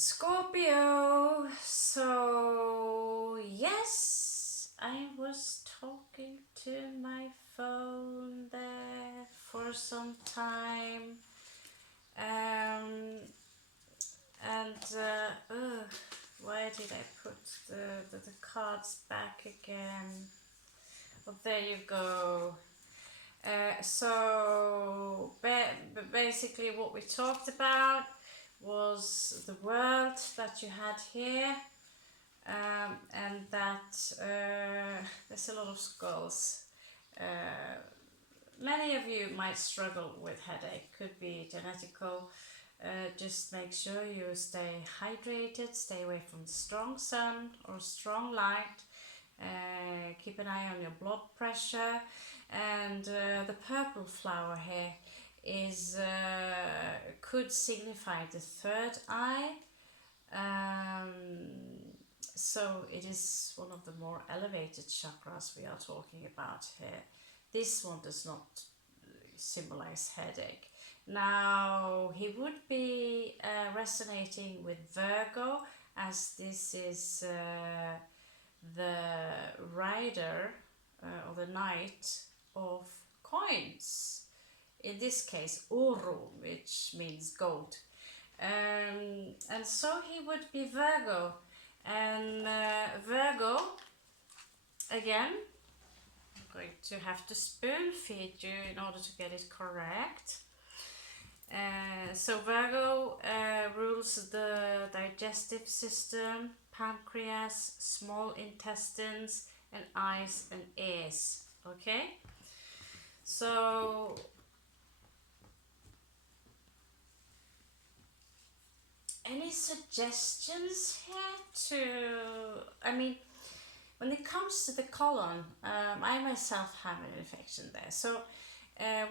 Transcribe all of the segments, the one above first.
Scorpio, so yes, I was talking to my phone there for some time, and why did I put the cards back again? Well, there you go. So basically what we talked about was the world that you had here, and that there's a lot of skulls. Many of you might struggle with headache, could be genetical. Just make sure you stay hydrated, stay away from strong sun or strong light. Keep an eye on your blood pressure, and the purple flower here is could signify the third eye. So it is one of the more elevated chakras we are talking about here. This one does not symbolize headache. Now he would be resonating with Virgo, as this is the rider or the knight of coins. In this case, oro, which means gold. And so he would be Virgo. And Virgo, again, I'm going to have to spoon feed you in order to get it correct. So Virgo rules the digestive system, pancreas, small intestines, and eyes and ears. Okay? So any suggestions here when it comes to the colon, I myself have an infection there. So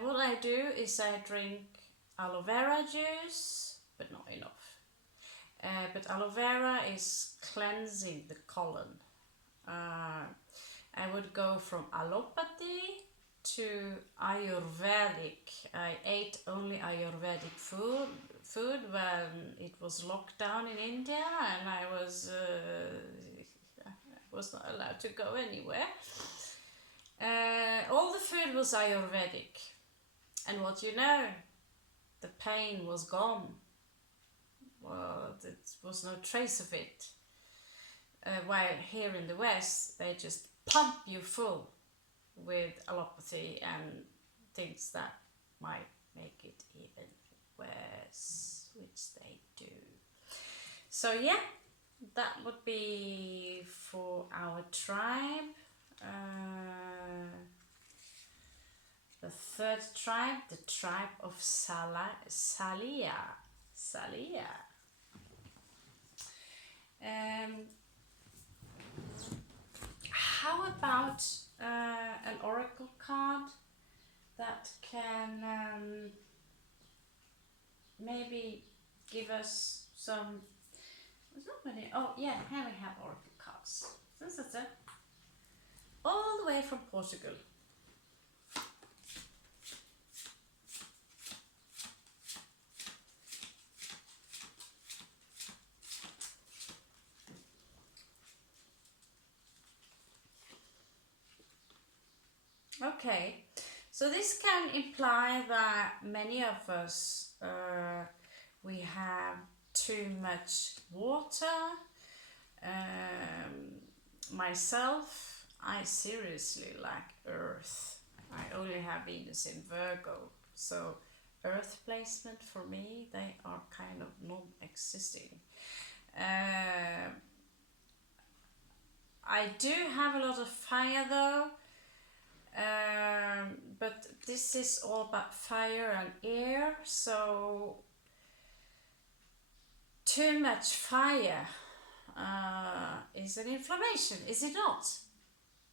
what I do is I drink aloe vera juice, but not enough. But aloe vera is cleansing the colon. I would go from allopathy to Ayurvedic. I ate only Ayurvedic food when it was locked down in India, and I was not allowed to go anywhere. All the food was Ayurvedic, and what you know, the pain was gone. Well, there was no trace of it. While here in the West, they just pump you full with allopathy and things that might make it even worse, which they do. So yeah, that would be for our tribe. The third tribe, the tribe of Salia. How about an oracle card that can maybe give us some. There's not many. Oh yeah, here we have oracle cards. This is it. All the way from Portugal. Okay, so this can imply that many of us we have too much water. Myself, I seriously lack earth. I only have Venus in Virgo, so earth placement for me, they are kind of non-existing. I do have a lot of fire though. But this is all about fire and air, so too much fire is an inflammation, is it not?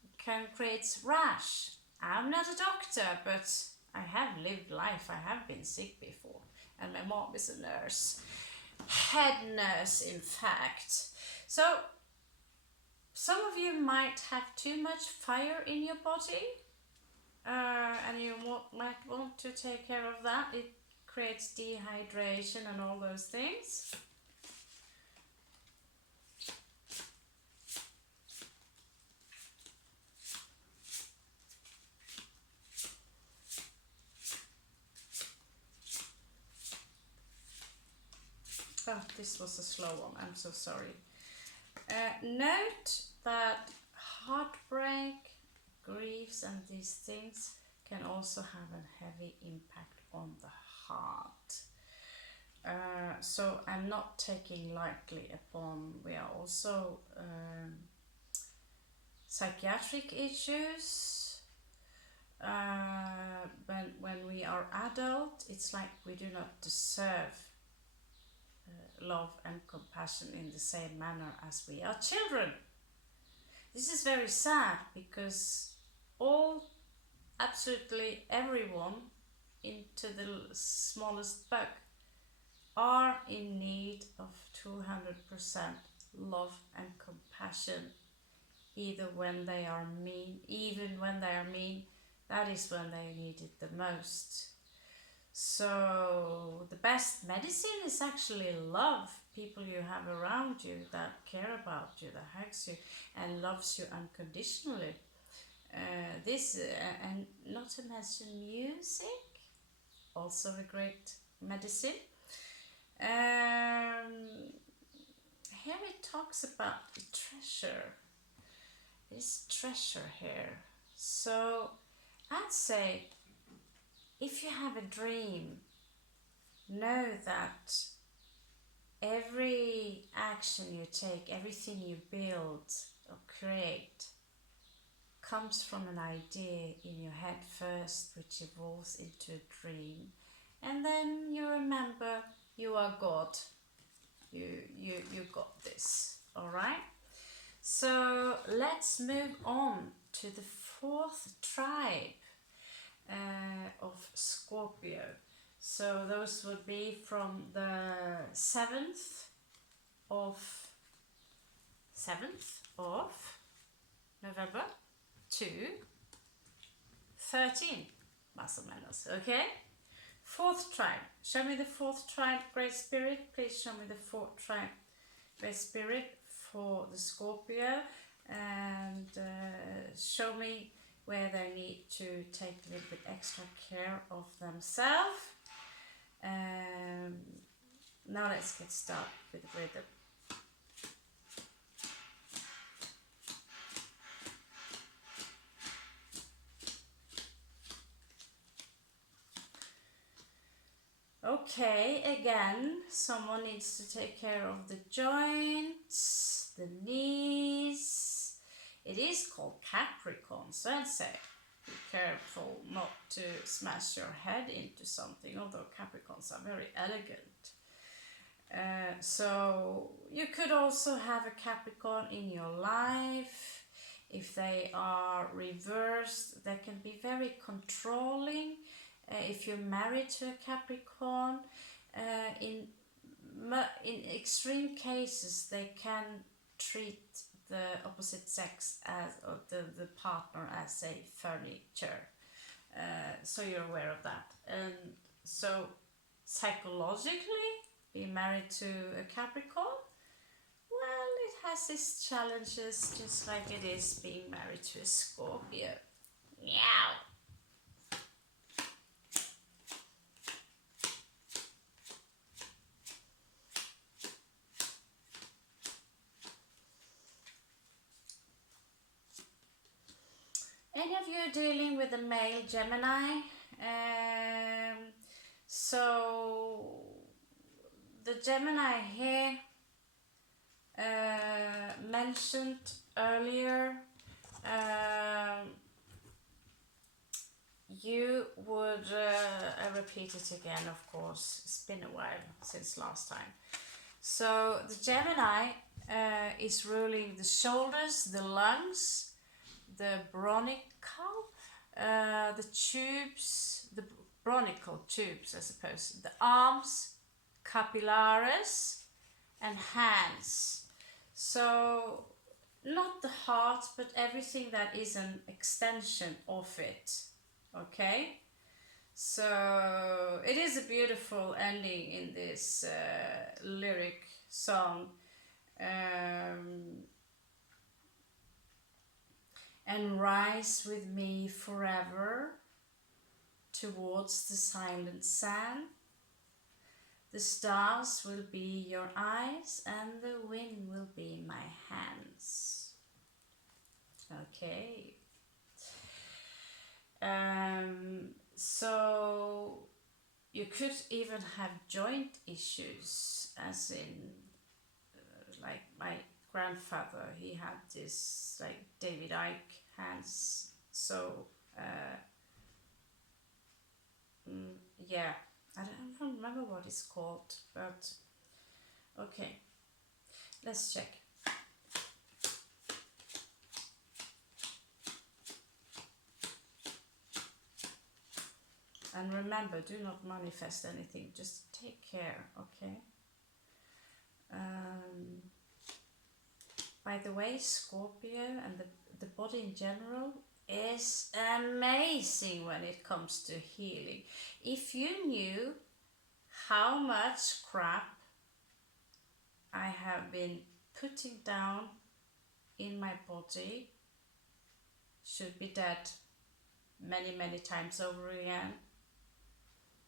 It can create rash. I'm not a doctor, but I have lived life. I have been sick before, and my mom is a nurse, head nurse in fact. So some of you might have too much fire in your body. And you might want to take care of that. It creates dehydration and all those things. Oh, this was a slow one, I'm so sorry. Note that heartbreak, griefs and these things can also have a heavy impact on the heart. So I'm not taking lightly upon, we are also psychiatric issues. When we are adult, it's like we do not deserve love and compassion in the same manner as we are children. This is very sad because absolutely everyone, into the smallest bug, are in need of 200% love and compassion. Even when they are mean, that is when they need it the most. So the best medicine is actually love. People you have around you that care about you, that hugs you and loves you unconditionally. And not to mention music, also a great medicine. Here it talks about the treasure. This treasure here. So I'd say, if you have a dream, know that every action you take, everything you build or create, comes from an idea in your head first, which evolves into a dream, and then you remember you are God. You got this. All right. So let's move on to the fourth tribe of Scorpio. So those would be from the 7th of November to 13, más o menos, okay? Fourth tribe. Show me the fourth tribe, Great Spirit. Please show me the fourth tribe, Great Spirit, for the Scorpio, and show me where they need to take a little bit extra care of themselves. Now let's get started with the rhythm. Okay, again, someone needs to take care of the joints, the knees. It is called Capricorn, so I'd say be careful not to smash your head into something, although Capricorns are very elegant. So you could also have a Capricorn in your life. If they are reversed, they can be very controlling. If you're married to a Capricorn, in extreme cases, they can treat the opposite sex as, or the partner as a furniture. So you're aware of that. And so psychologically, being married to a Capricorn, well, it has its challenges, just like it is being married to a Scorpio. Meow. Any of you are dealing with a male Gemini, so the Gemini here mentioned earlier, you would, I repeat it again, of course, it's been a while since last time. So the Gemini is ruling the shoulders, the lungs, the bronchial, the tubes, the bronchial tubes, I suppose, the arms, capillaries, and hands. So not the heart, but everything that is an extension of it. Okay, so it is a beautiful ending in this lyric song. And rise with me forever towards the silent sand. The stars will be your eyes and the wind will be my hands. Okay. So you could even have joint issues, as in like my grandfather, he had this like David Icke hands. So yeah, I don't remember what it's called, but okay, let's check. And remember, do not manifest anything, just take care, okay? By the way, Scorpio and the body in general is amazing when it comes to healing. If you knew how much crap I have been putting down in my body, should be dead many times over again,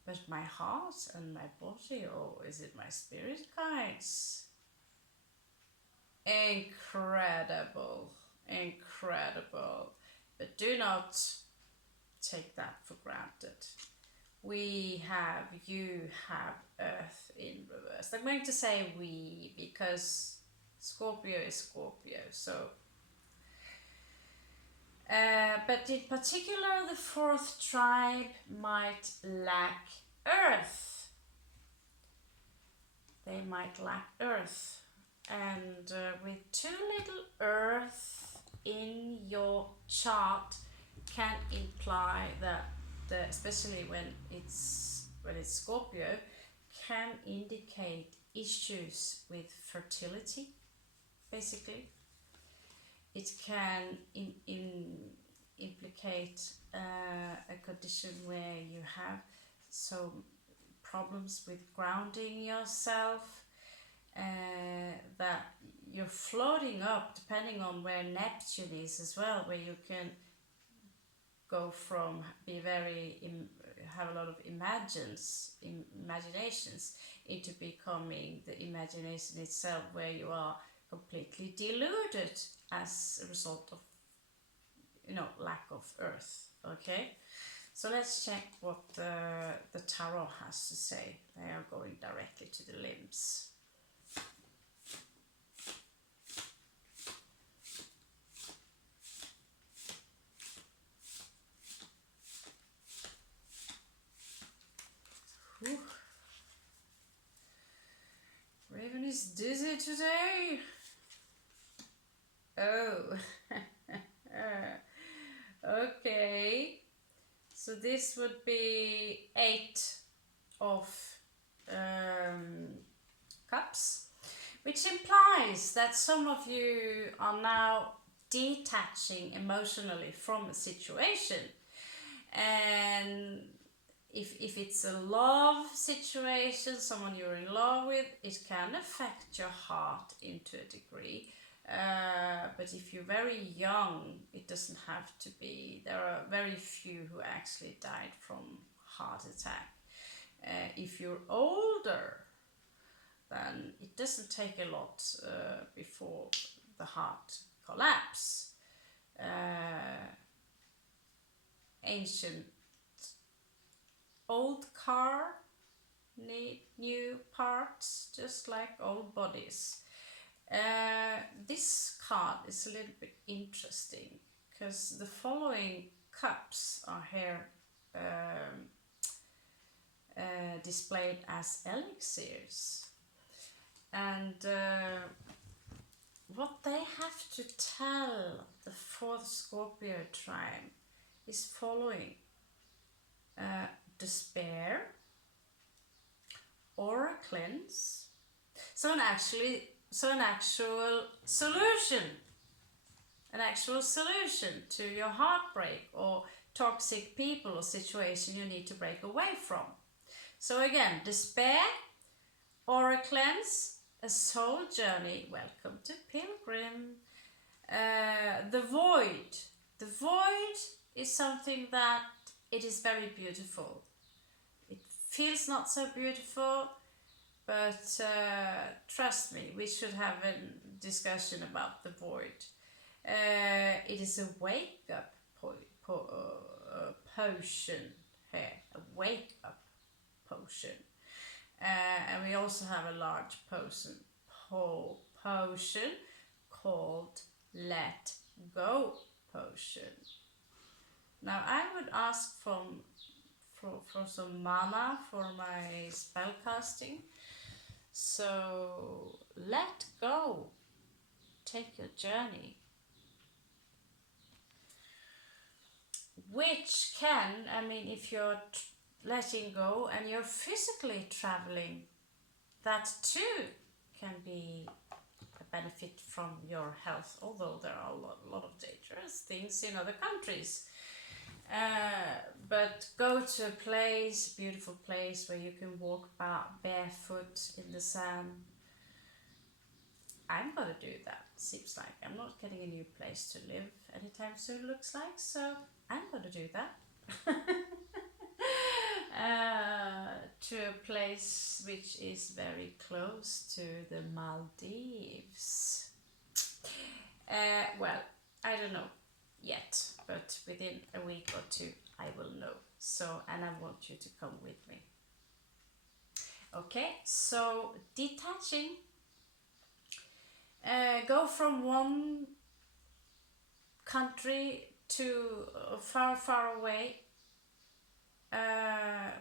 but my heart and my body, or is it my spirit guides? Incredible, incredible. But do not take that for granted. You have Earth in reverse. I'm going to say we because Scorpio is Scorpio. So, but in particular, the fourth tribe might lack Earth. They might lack Earth. And with too little Earth in your chart can imply that, especially when it's Scorpio, can indicate issues with fertility. Basically, it can implicate a condition where you have some problems with grounding yourself. That you're floating up, depending on where Neptune is as well, where you can go from have a lot of imaginations into becoming the imagination itself, where you are completely deluded as a result of lack of Earth. Okay, so let's check what the tarot has to say. They are going directly to the limbs. Whew. Raven is dizzy today. Oh. Okay. So this would be 8 of cups, which implies that some of you are now detaching emotionally from a situation. And if it's a love situation, someone you're in love with, it can affect your heart into a degree. But if you're very young, it doesn't have to be. There are very few who actually died from heart attack. If you're older, then it doesn't take a lot before the heart collapse. Ancient old car need new parts, just like old bodies. This card is a little bit interesting because the following cups are here displayed as elixirs, and what they have to tell the fourth Scorpio tribe is following: despair or a cleanse. So an actual solution to your heartbreak or toxic people or situation you need to break away from. So again, despair or a cleanse, a soul journey. Welcome to Pilgrim. The void. The void is something that it is very beautiful. It feels not so beautiful. but trust me, we should have a discussion about the void. It is a wake-up potion here, a wake-up potion. And we also have a large potion called Let Go potion. Now I would ask for some mana for my spell casting. So let go, take your journey. Which can, I mean, if you're letting go and you're physically traveling, that too can be a benefit from your health, although there are a lot of dangerous things in other countries. But go to a place, beautiful place, where you can walk barefoot in the sand. I'm gonna do that. Seems like I'm not getting a new place to live anytime soon, looks like, so I'm gonna do that. To a place which is very close to the Maldives. Well, I don't know yet, but within a week or two I will know. So, and I want you to come with me. Okay, so detaching. Go from one country to far away,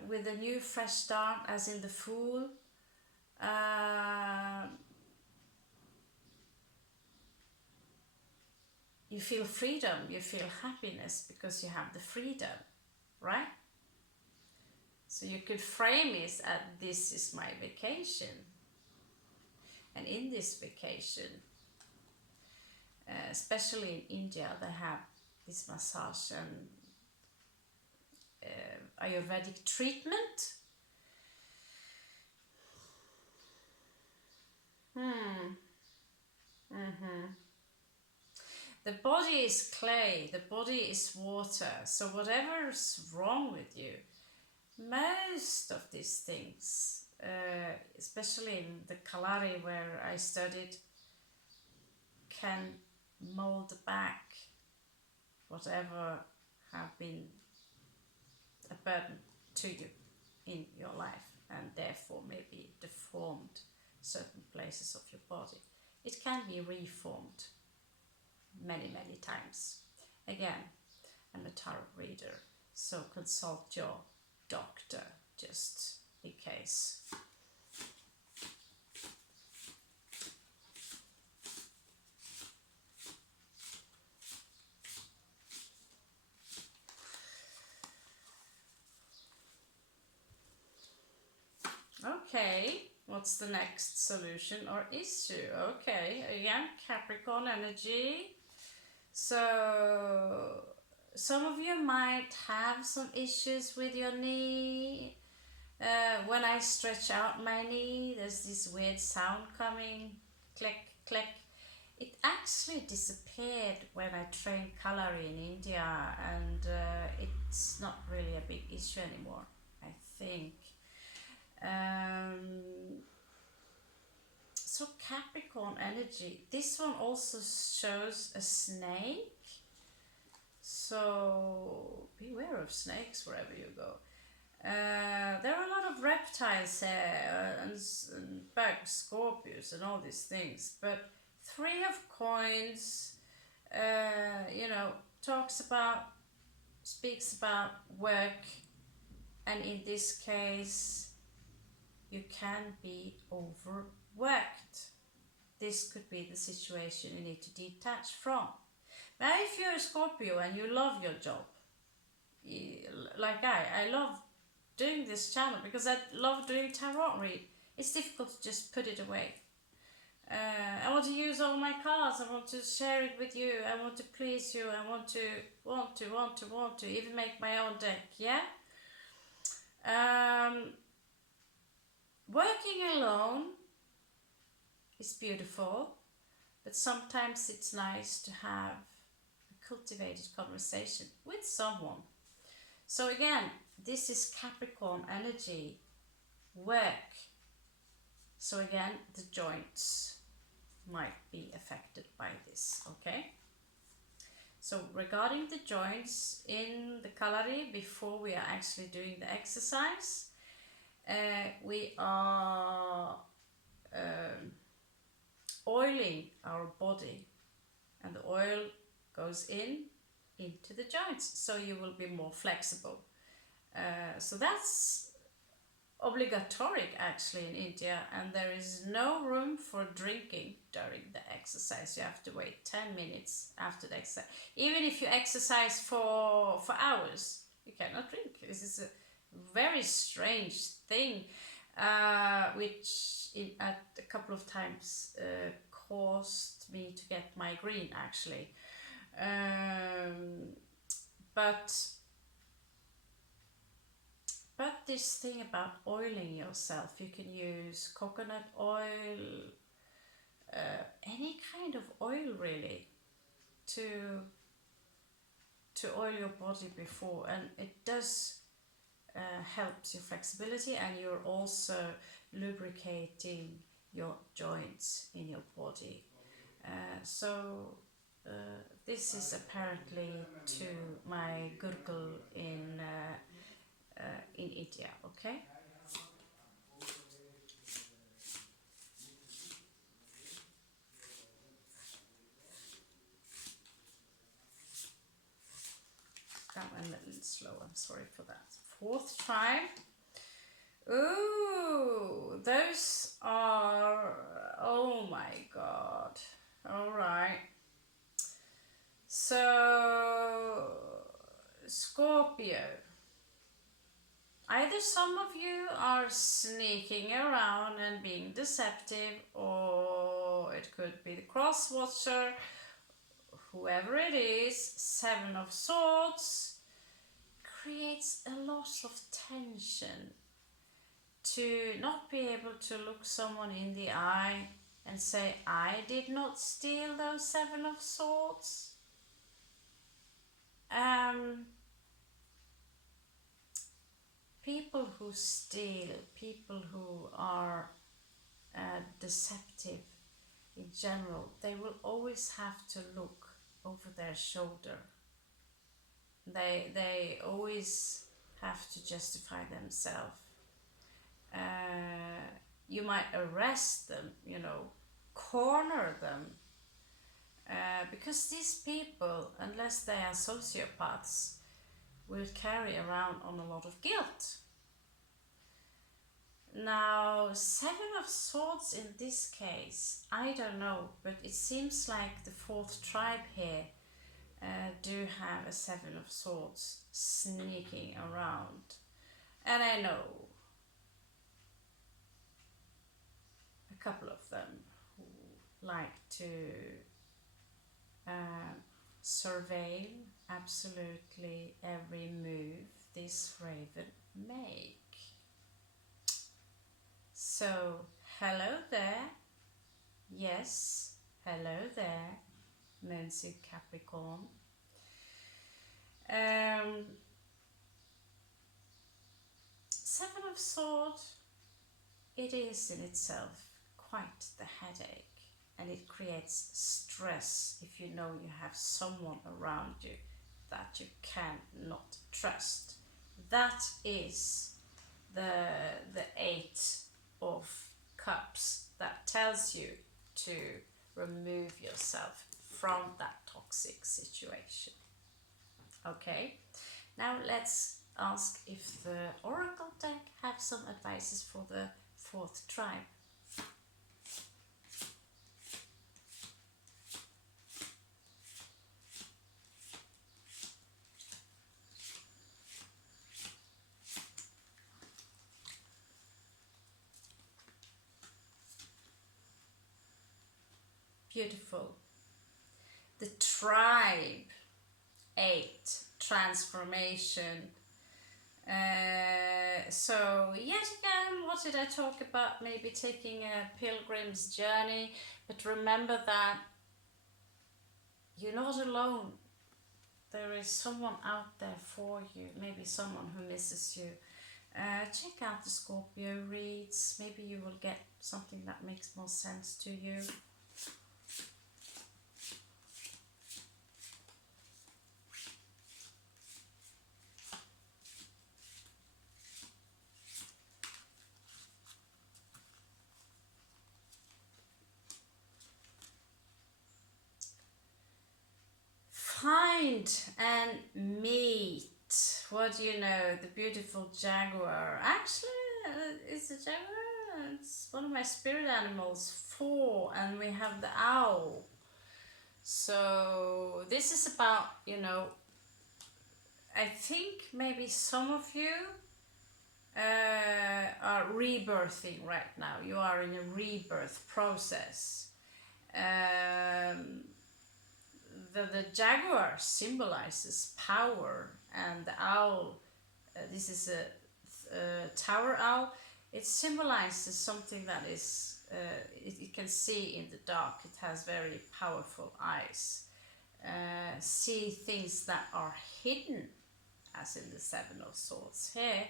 with a new fresh start, as in the Fool. You feel freedom, you feel happiness because you have the freedom, right? So you could frame it as this is my vacation. And in this vacation, especially in India, they have this massage and Ayurvedic treatment. The body is clay, the body is water, so whatever's wrong with you, most of these things, especially in the Kalari where I studied, can mold back whatever have been a burden to you in your life, and therefore maybe deformed certain places of your body. It can be reformed many times. Again, I'm a tarot reader, so consult your doctor just in case. Okay, what's the next solution or issue? Okay, again, Capricorn energy. So some of you might have some issues with your knee. When I stretch out my knee, there's this weird sound coming, click, click. It actually disappeared when I trained Kalari in India, and it's not really a big issue anymore, I think. So Capricorn energy, this one also shows a snake, so beware of snakes wherever you go. There are a lot of reptiles here, and bugs, Scorpios and all these things, but Three of Coins, you know, speaks about work, and in this case you can be overworked. This could be the situation you need to detach from. Now if you're a Scorpio and you love your job, like I love doing this channel because I love doing tarot read. It's difficult to just put it away. I want to use all my cards, I want to share it with you, I want to please you, I want to even make my own deck, yeah? Working alone is beautiful, but sometimes it's nice to have a cultivated conversation with someone. So again, this is Capricorn energy, work. So again, the joints might be affected by this, okay? So regarding the joints in the Kalari, before we are actually doing the exercise, we are oiling our body, and the oil goes into the joints, so you will be more flexible. So that's obligatory actually in India, and there is no room for drinking during the exercise. You have to wait 10 minutes after the exercise. Even if you exercise for hours, you cannot drink. This is a very strange thing, which at a couple of times caused me to get migraine actually. But this thing about oiling yourself, you can use coconut oil, any kind of oil really, to oil your body before, and it does helps your flexibility, and you're also lubricating your joints in your body. So this is apparently to my gurgle in India, okay? That went a little slow, I'm sorry for that. Fourth tribe. Ooh, those are, oh my god. All right. So, Scorpio. Either some of you are sneaking around and being deceptive, or it could be the cross watcher, whoever it is. Seven of Swords creates a lot of tension to not be able to look someone in the eye and say, I did not steal those Seven of Swords. People who steal, people who are deceptive in general, they will always have to look over their shoulder. They always have to justify themselves. You might arrest them, corner them, because these people, unless they are sociopaths, will carry around on a lot of guilt. Now, Seven of Swords in this case, I don't know, but it seems like the fourth tribe here do have a Seven of Swords sneaking around. And I know a couple of them who like to surveil absolutely every move this raven make. So, hello there. Yes, hello there, Moon Suit Capricorn. Seven of Swords, it is in itself quite the headache, and it creates stress if you know you have someone around you that you cannot trust. That is the Eight of Cups that tells you to remove yourself from that toxic situation. Okay, now let's ask if the Oracle deck have some advices for the fourth tribe. Beautiful. The tribe, 8, transformation. So yet again, what did I talk about? Maybe taking a pilgrim's journey, but remember that you're not alone. There is someone out there for you, maybe someone who misses you. Check out the Scorpio reads. Maybe you will get something that makes more sense to you. Find and meet. What do you know? The beautiful jaguar. Actually, it's a jaguar. It's one of my spirit animals. 4, and we have the owl. So this is about, you know, I think maybe some of you are rebirthing right now. You are in a rebirth process. The jaguar symbolizes power, and the owl, this is a tower owl, it symbolizes something that is, it can see in the dark. It has very powerful eyes, see things that are hidden, as in the 7 of Swords here.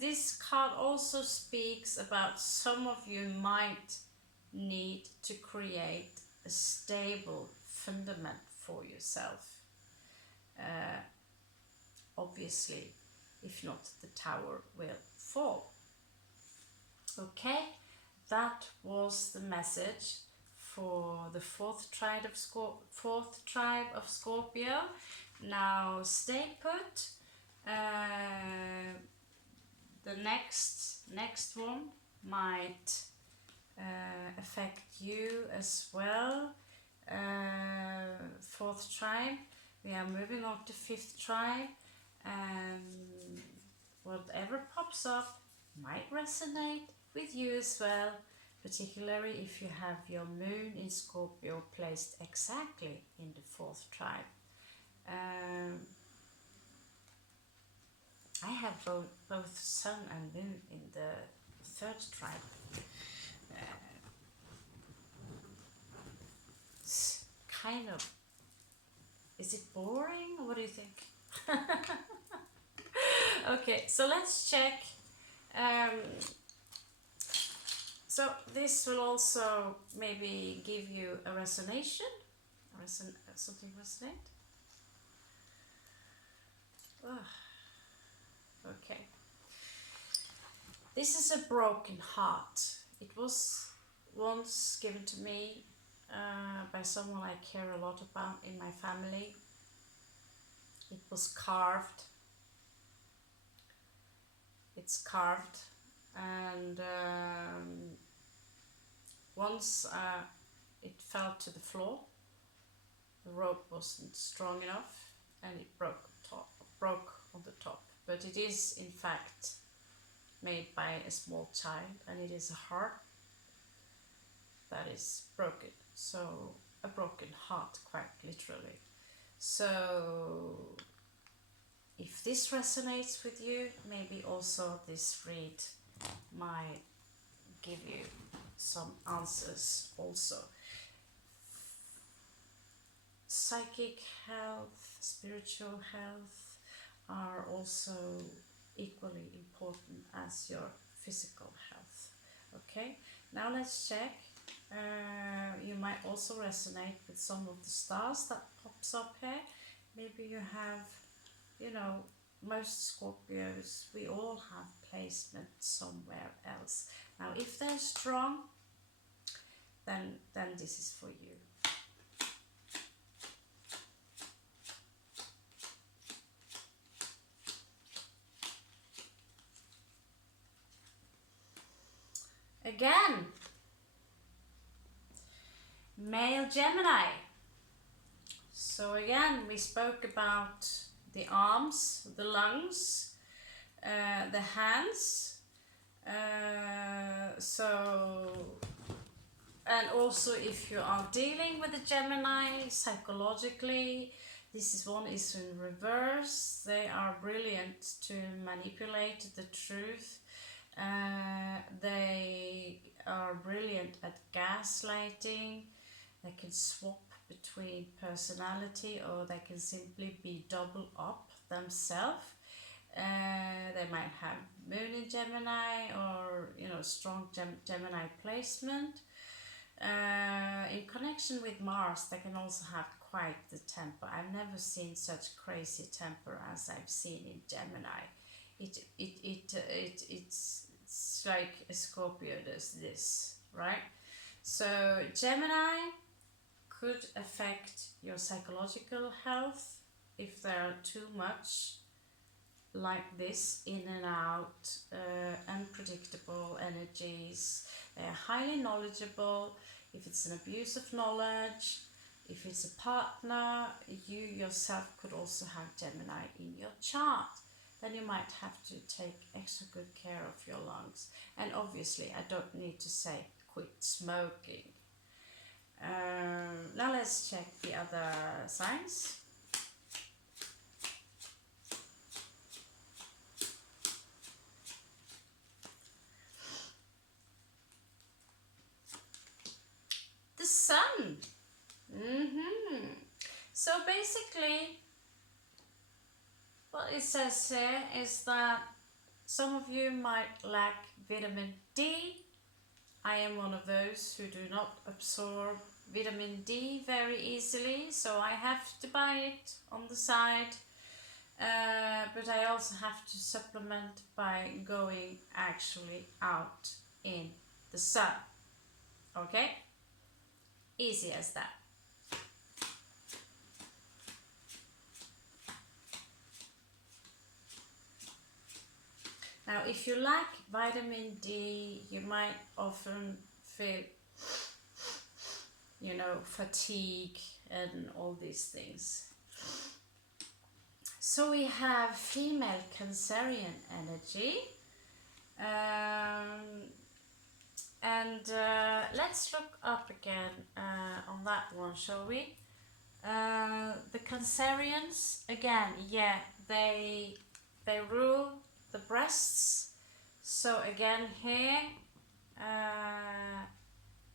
This card also speaks about some of you might need to create a stable fundament for yourself. Obviously, if not, the tower will fall. Okay, that was the message for the fourth tribe of Scorpio. Now stay put. The next one might affect you as well. Fourth tribe. We are moving on to fifth tribe, and whatever pops up might resonate with you as well, particularly if you have your moon in Scorpio placed exactly in the fourth tribe. I have both sun and moon in the third tribe. It's kind of, is it boring? What do you think? Okay, so let's check. So this will also maybe give you a resonation, something resonate. Okay. This is a broken heart. It was once given to me by someone I care a lot about in my family. It was carved. It's carved, and once it fell to the floor. The rope wasn't strong enough, and it broke on the top. But it is in fact made by a small child, and it is a heart that is broken. So a broken heart, quite literally. So if this resonates with you, maybe also this read might give you some answers also. Psychic health, spiritual health are also equally important as your physical health. Okay, now let's check. You might also resonate with some of the stars that pops up here. Maybe you have, you know, most Scorpios, we all have placement somewhere else. Now if they're strong, then this is for you. Again, male Gemini. So again, we spoke about the arms, the lungs, the hands. And also if you are dealing with a Gemini psychologically, this one is in reverse. They are brilliant to manipulate the truth. They are brilliant at gaslighting. They can swap between personality, or they can simply be double up themselves. They might have Moon in Gemini, or strong Gemini placement. In connection with Mars, they can also have quite the temper. I've never seen such crazy temper as I've seen in Gemini. It's like a Scorpio does this, right? So Gemini could affect your psychological health if there are too much like this, in and out, unpredictable energies. They are highly knowledgeable. If it's an abuse of knowledge, if it's a partner, you yourself could also have Gemini in your chart. Then you might have to take extra good care of your lungs. And obviously, I don't need to say quit smoking. Now let's check the other signs. The sun. So basically, what it says here is that some of you might lack vitamin D. I am one of those who do not absorb vitamin D very easily, so I have to buy it on the side. But I also have to supplement by going actually out in the sun. Okay? Easy as that. Now, if you lack vitamin D, you might often feel, fatigue and all these things. So we have female Cancerian energy. Let's look up again on that one, shall we? The Cancerians, again, yeah, they rule the breasts. So again here,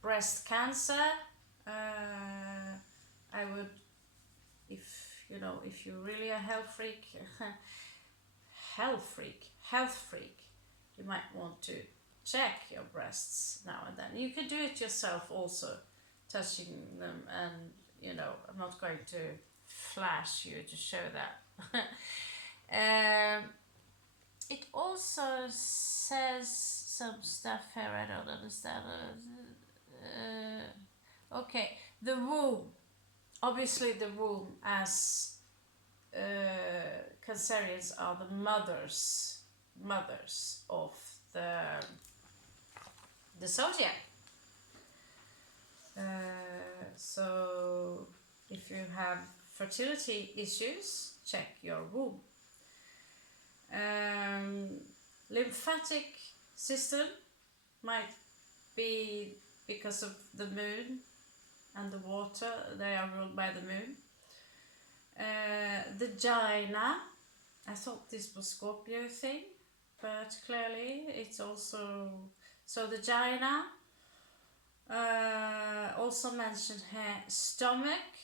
breast cancer. I would, if you really a health freak, you might want to check your breasts now and then. You can do it yourself also, touching them, and I'm not going to flash you to show that. It also says some stuff here I don't understand. Okay, the womb. Obviously the womb, as Cancerians are the mothers of the zodiac. So if you have fertility issues, check your womb. Lymphatic system might be because of the moon and the water. They are ruled by the moon. The vagina, I thought this was Scorpio thing, but clearly it's also, so the vagina, also mentioned here, stomach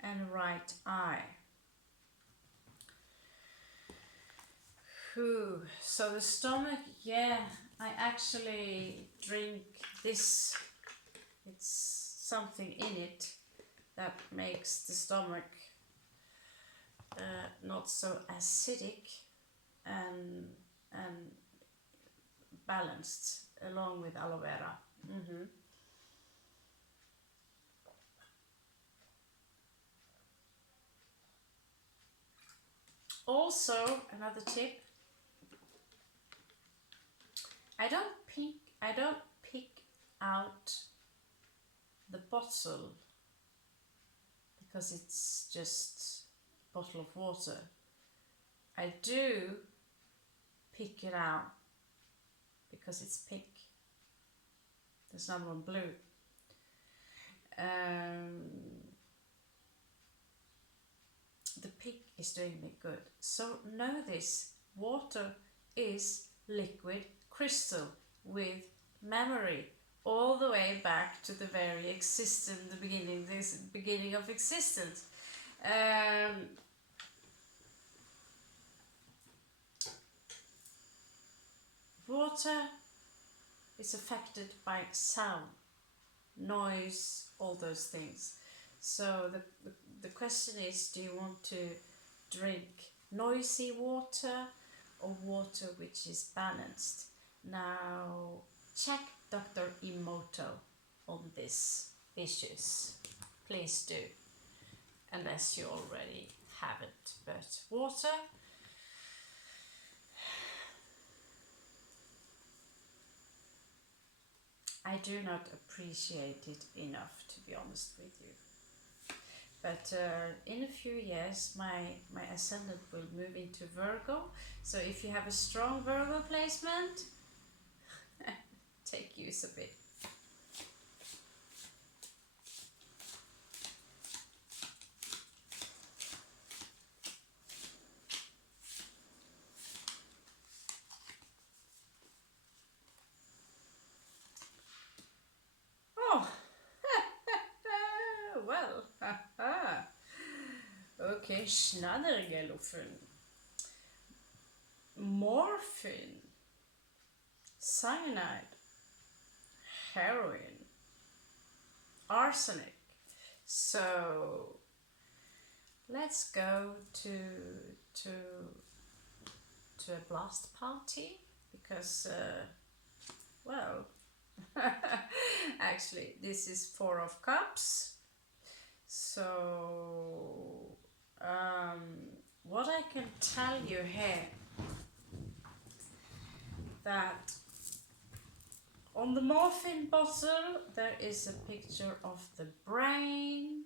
and right eye. So the stomach, yeah, I actually drink this. It's something in it that makes the stomach not so acidic and balanced, along with aloe vera. Also, another tip. I don't pick out the bottle because it's just a bottle of water. I do pick it out because it's pink. There's another one blue. The pink is doing me good. So know this, water is liquid crystal with memory all the way back to the very existence, the beginning of existence. water is affected by sound, noise, all those things. So the question is, do you want to drink noisy water or water which is balanced? Now check Dr. Emoto on these issues. Please do, unless you already have it. But water, I do not appreciate it enough, to be honest with you. But in a few years, my ascendant will move into Virgo. So if you have a strong Virgo placement, take use of it. Oh, well, okay, Schnattergeluffen. Morphine, cyanide, heroin, arsenic. So let's go to a blast party, because well, actually this is 4 of Cups. So what I can tell you here, that on the morphine bottle there is a picture of the brain.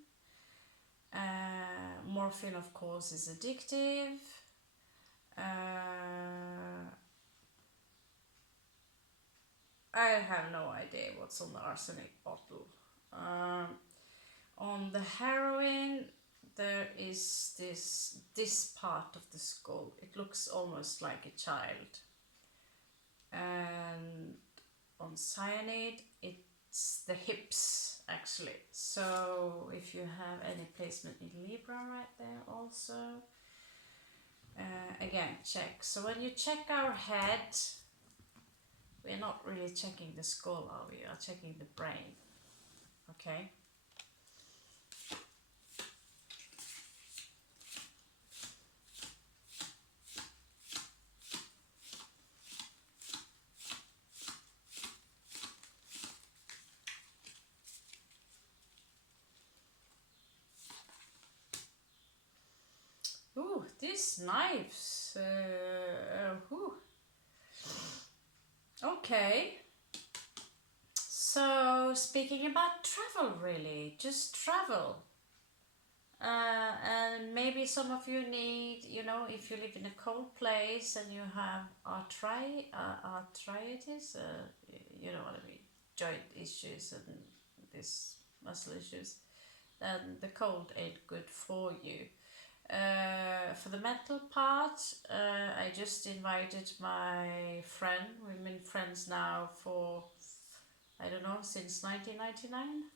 Morphine, of course, is addictive. I have no idea what's on the arsenic bottle. On the heroin there is this part of the skull. It looks almost like a child. And on cyanide it's the hips, actually. So if you have any placement in Libra right there also, again, check. So when you check our head, we're not really checking the skull, are we? We are checking the brain. Okay. Ooh, these knives. Okay. So, speaking about travel, really, just travel. And maybe some of you need, you know, if you live in a cold place and you have arthritis, you know what I mean, joint issues and this muscle issues, then the cold ain't good for you. For the mental part, I just invited my friend. We've been friends now for, I don't know, since 1999.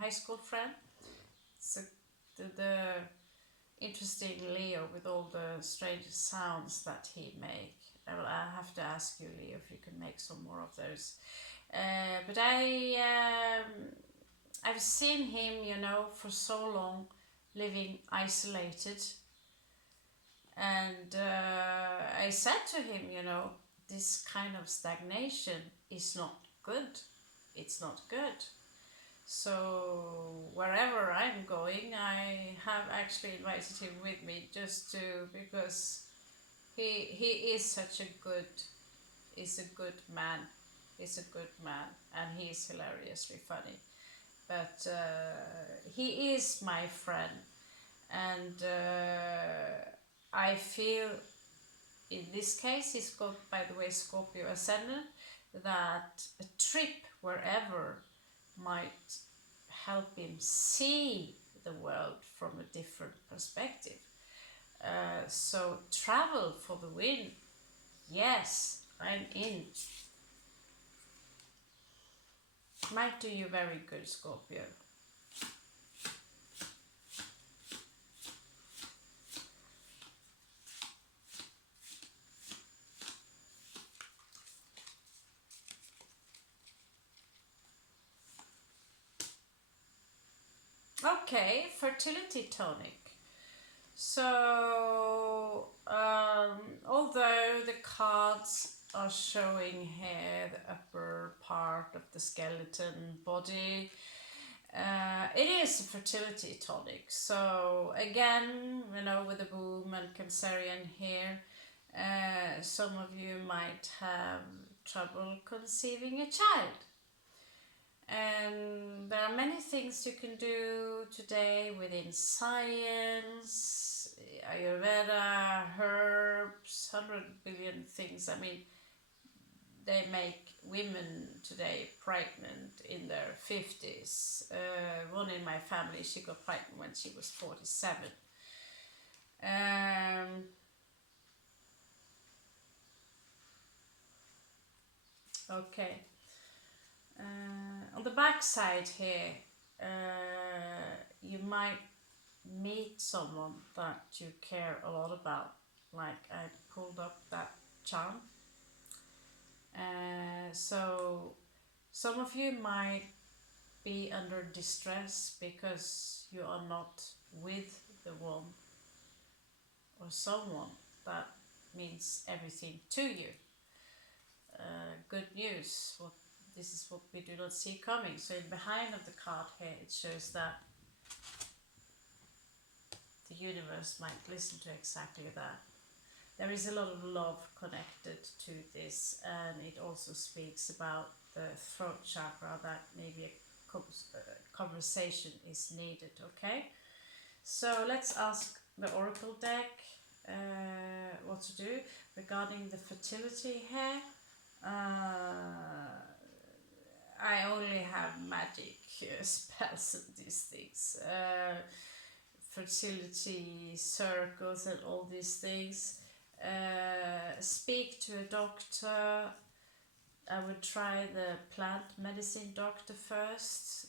High school friend. So the interesting Leo with all the strange sounds that he make. Well, I have to ask you, Leo, if you can make some more of those. But I've seen him, you know, for so long, living isolated, and I said to him, you know, this kind of stagnation is not good. It's not good. So wherever I'm going, I have actually invited him with me, just to, because he is such a good, he's a good man. He's a good man, and he's hilariously funny. But he is my friend, and I feel in this case, he's got, by the way, Scorpio ascendant, that a trip wherever might help him see the world from a different perspective. So travel for the win. Yes, I'm in. Might do you very good, Scorpio. Okay, Fertility Tonic. So, although the cards are showing here the upper part of the skeleton body, it is a fertility tonic. So again, you know, with the boom and Cancerian here, some of you might have trouble conceiving a child. And there are many things you can do today within science, Ayurveda, herbs, 100 billion things. I mean, they make women today pregnant in their 50s. One in my family, she got pregnant when she was 47. Okay. On the back side here, you might meet someone that you care a lot about. Like I pulled up that charm. So some of you might be under distress because you are not with the one or someone that means everything to you. Good news. This is what we do not see coming. So behind of the card here, it shows that the universe might listen to exactly that. There is a lot of love connected to this, and it also speaks about the throat chakra, that maybe a conversation is needed, okay? So let's ask the oracle deck what to do regarding the fertility here. I only have magic spells and these things. Fertility circles and all these things. Speak to a doctor. I would try the plant medicine doctor first.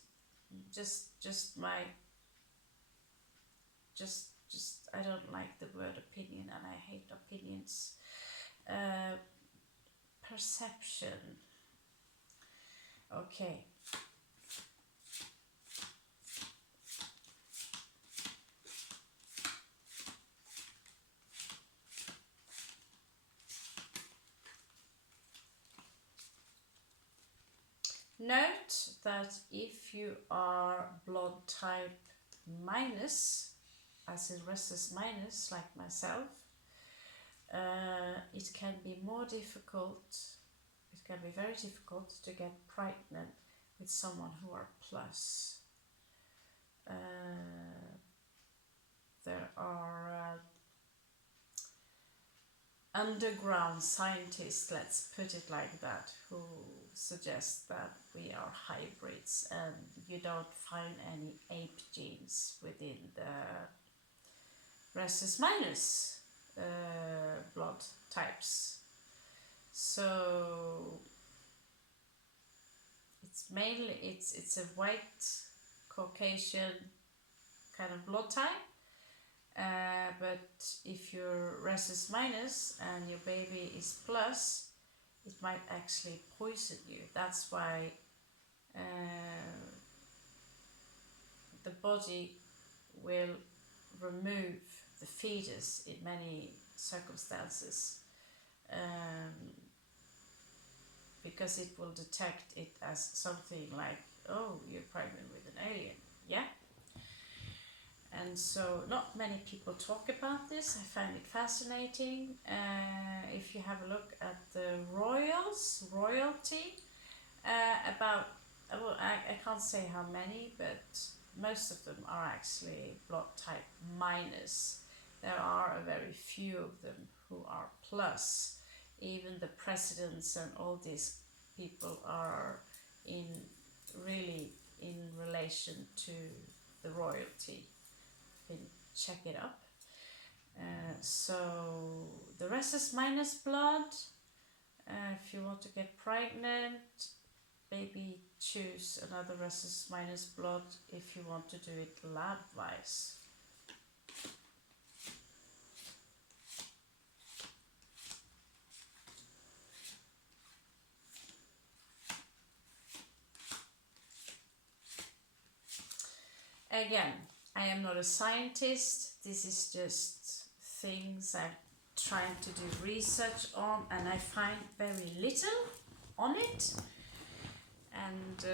I don't like the word opinion, and I hate opinions. Perception. Okay. Note that if you are blood type minus, as in restless minus, like myself, it can be more difficult, it can be very difficult to get pregnant with someone who are plus. There are underground scientists, let's put it like that, who suggest that we are hybrids and you don't find any ape genes within the restless minus blood types. So it's mainly it's a white Caucasian kind of blood type. But if you're restless minus and your baby is plus, it might actually poison you. That's why the body will remove the fetus in many circumstances, because it will detect it as something like, oh, you're pregnant with an alien. Yeah. And so not many people talk about this. I find it fascinating. If you have a look at the royalty, about, well, I can't say how many, but most of them are actually blood type minus. There are a very few of them who are plus. Even the presidents and all these people are really in relation to the royalty. Can check it up. So the restless minus blood, if you want to get pregnant, maybe choose another restless minus blood if you want to do it lab wise. again, I am not a scientist. This is just things I'm trying to do research on, and I find very little on it. And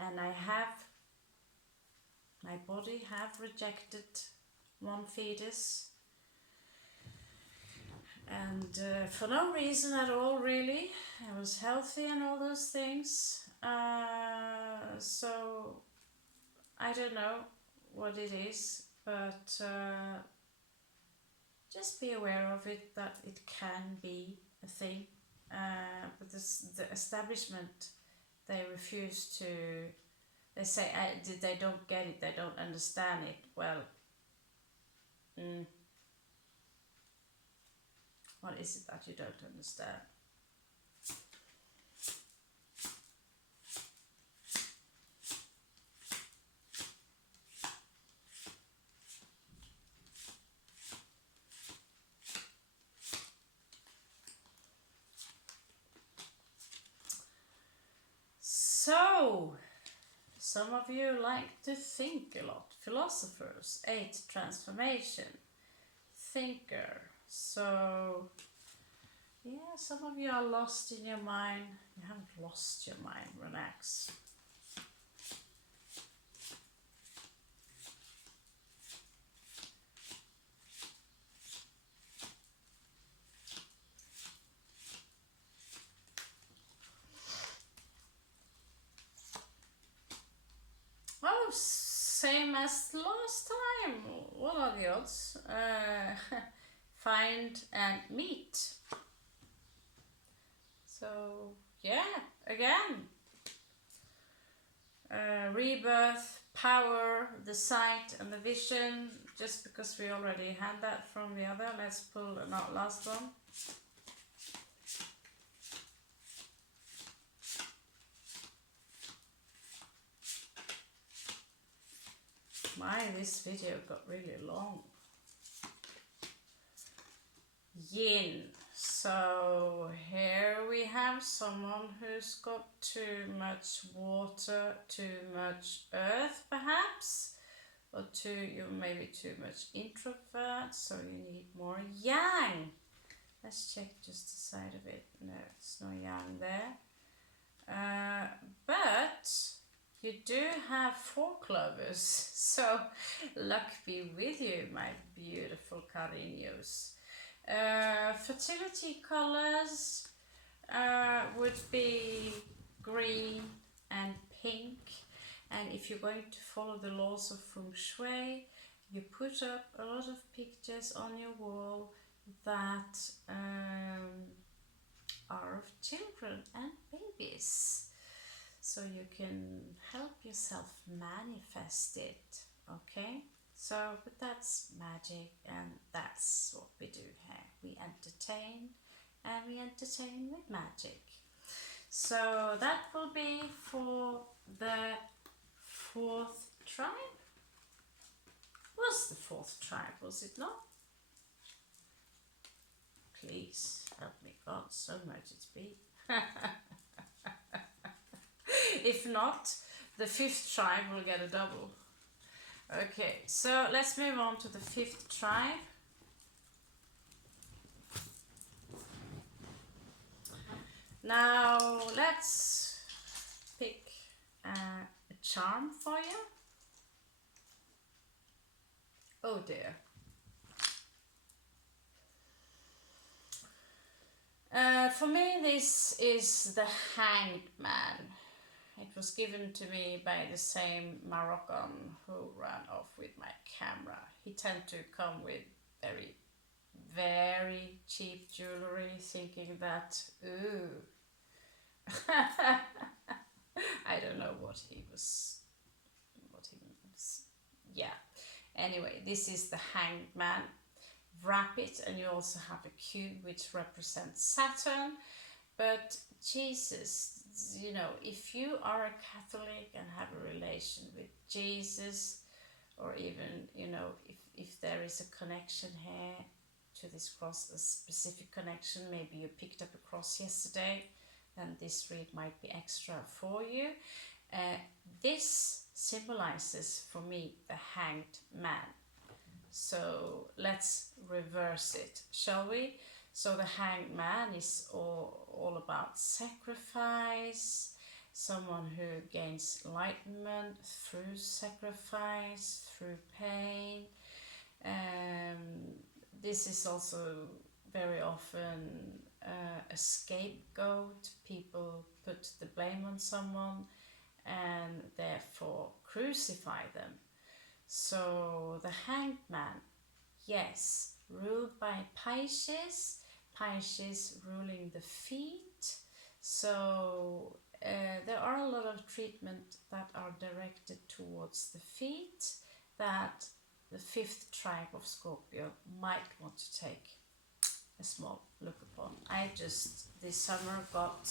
and I have, my body have rejected one fetus, and for no reason at all, really. I was healthy and all those things. So I don't know what it is, but just be aware of it, that it can be a thing. But the establishment, they refuse to. They say they don't get it, they don't understand it. Well, what is it that you don't understand? So, some of you like to think a lot. Philosophers, 8 transformation, thinker. So, yeah, some of you are lost in your mind. You haven't lost your mind, relax. Oh, same as last time. What are the odds? Find and meet. So, yeah, again. Rebirth, power, the sight and the vision. Just because we already had that from the other, let's pull the last one. This video got really long. Yin. So here we have someone who's got too much water, too much earth perhaps, or maybe too much introvert, so you need more yang. Let's check just the side of it. No, it's no yang there. But you do have 4 clovers, so luck be with you, my beautiful cariños. Fertility colors would be green and pink, and if you're going to follow the laws of feng shui, you put up a lot of pictures on your wall that are of children and babies, so you can help yourself manifest it, okay? So, but that's magic, and that's what we do here. We entertain, and we entertain with magic. So that will be for the 4th tribe. Was the 4th tribe, was it not? Please help me, God, so might it be. If not, the 5th tribe will get a double. Okay, so let's move on to the 5th tribe. Now let's pick a charm for you. Oh dear. For me, this is the Hanged Man. It was given to me by the same Moroccan who ran off with my camera. He tended to come with very, very cheap jewelry, thinking that, ooh, I don't know what he was, yeah. Anyway, this is the Hanged Man. Wrap it, and you also have a cube which represents Saturn. But Jesus, you know, if you are a Catholic and have a relation with Jesus, or even, you know, if there is a connection here to this cross, a specific connection, maybe you picked up a cross yesterday, then this read might be extra for you. This symbolizes for me the hanged man. So let's reverse it, shall we? So the hanged man is all about sacrifice, someone who gains enlightenment through sacrifice, through pain. This is also very often a scapegoat. People put the blame on someone and therefore crucify them. So the hanged man, yes, ruled by Pisces, Pisces ruling the feet. So there are a lot of treatment that are directed towards the feet that the fifth tribe of Scorpio might want to take a small look upon. I just this summer got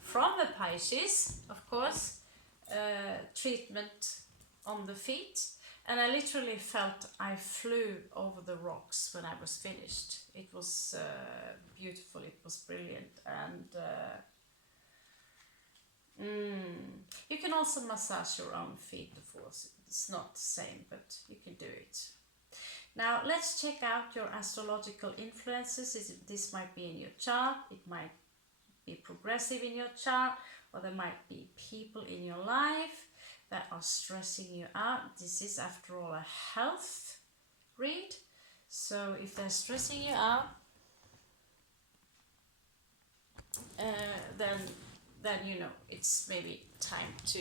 from the Pisces, of course, treatment on the feet, and I literally felt I flew over the rocks when I was finished. It was beautiful, it was brilliant, and you can also massage your own feet, of course. It's not the same, but you can do it. Now let's check out your astrological influences. This might be in your chart, it might be progressive in your chart, or there might be people in your life that are stressing you out. This is, after all, a health read. So if they're stressing you out, then you know it's maybe time to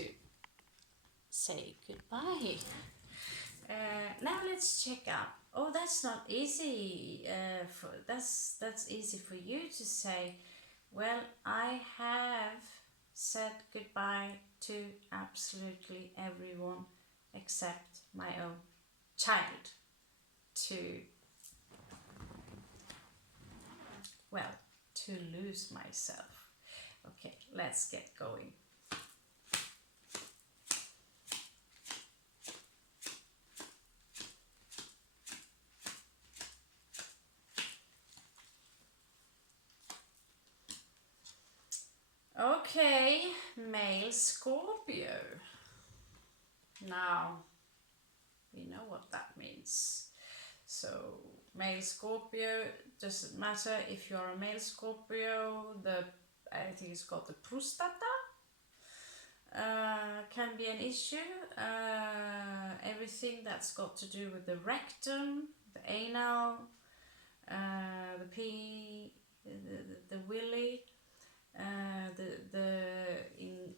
say goodbye. Now let's check out. Oh, that's not easy. That's easy for you to say. Well, I have said goodbye to absolutely everyone except my own child. To lose myself. Okay, let's get going. Okay, male Scorpio. Now, we know what that means. So, male Scorpio, doesn't matter if you're a male Scorpio, I think it's called the prostata, can be an issue. Everything that's got to do with the rectum, the anal, the pee, the willy.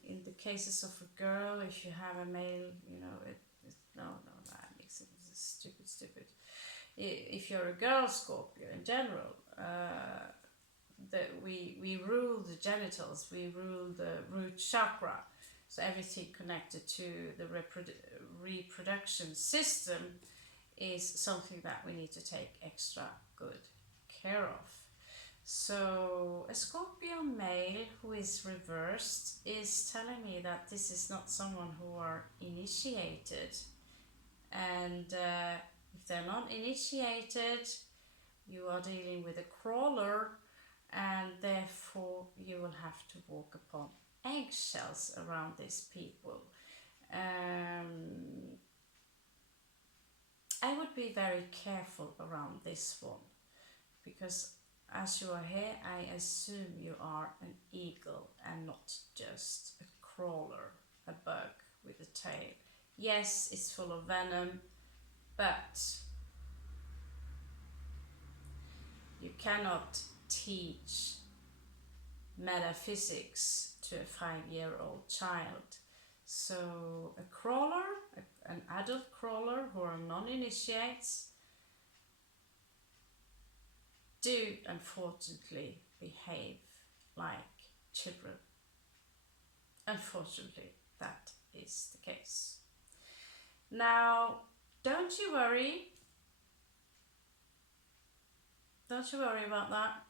In the cases of a girl, if you have a male, you know, that makes it stupid. If you're a girl Scorpio in general, we rule the genitals, we rule the root chakra, so everything connected to the reproduction system is something that we need to take extra good care of. So a Scorpio male who is reversed is telling me that this is not someone who are initiated, and if they're not initiated, you are dealing with a crawler, and therefore you will have to walk upon eggshells around these people. I would be very careful around this one, because as you are here, I assume you are an eagle and not just a crawler, a bug with a tail. Yes, it's full of venom, but you cannot teach metaphysics to a 5-year-old child. So a crawler, an adult crawler who are non-initiates, do unfortunately behave like children. Unfortunately, that is the case. Now, don't you worry. Don't you worry about that.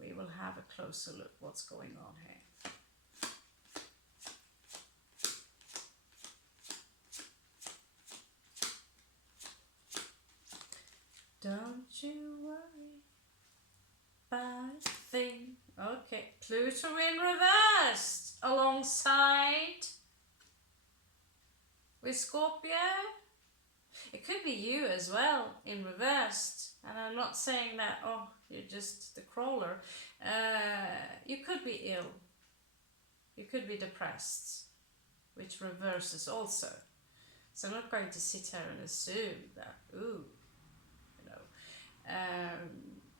We will have a closer look what's going on here. Don't you worry about a thing. Okay, Pluto in reversed alongside with Scorpio. It could be you as well in reversed. And I'm not saying that, oh, you're just the crawler. You could be ill. You could be depressed, which reverses also. So I'm not going to sit here and assume that, ooh, you know.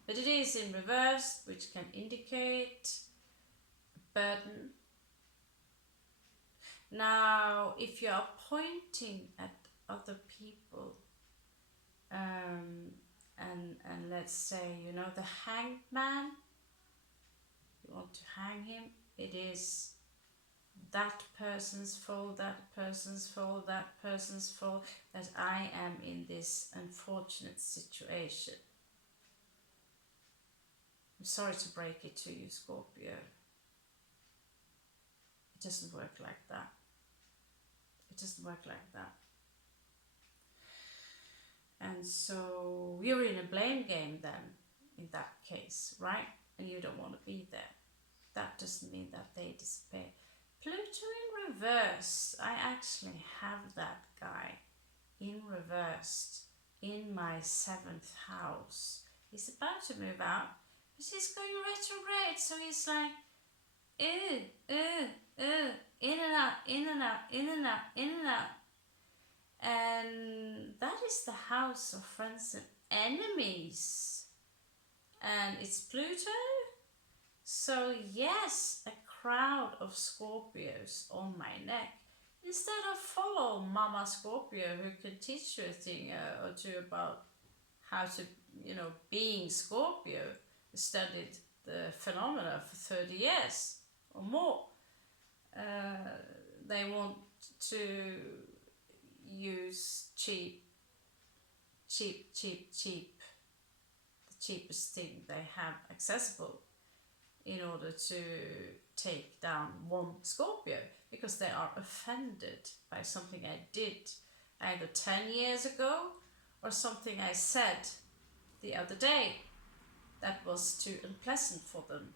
But it is in reverse, which can indicate burden. Now, if you are pointing at other people, and let's say, you know, the hanged man, you want to hang him, it is that person's fault, that person's fault, that person's fault, that I am in this unfortunate situation. I'm sorry to break it to you, Scorpio. It doesn't work like that. It doesn't work like that. And so you're in a blame game then, in that case, right? And you don't want to be there. That doesn't mean that they despair. Pluto in reverse. I actually have that guy in reversed in my 7th house. He's about to move out, but he's going retrograde, so he's like, in and out, in and out, in and out, in and out. And that is the house of friends and enemies. And it's Pluto. So yes, a crowd of Scorpios on my neck. Instead of follow Mama Scorpio, who can teach you a thing or two about how to, you know, being Scorpio, studied the phenomena for 30 years or more. They want to use cheap, the cheapest thing they have accessible in order to take down one Scorpio, because they are offended by something I did either 10 years ago or something I said the other day that was too unpleasant for them.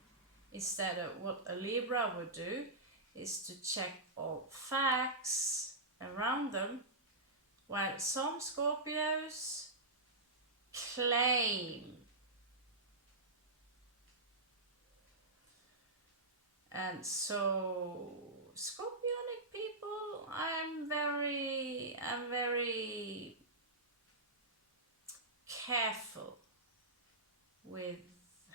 Instead of what a Libra would do is to check all facts around them, while some Scorpios claim. And so Scorpionic people, I'm very careful with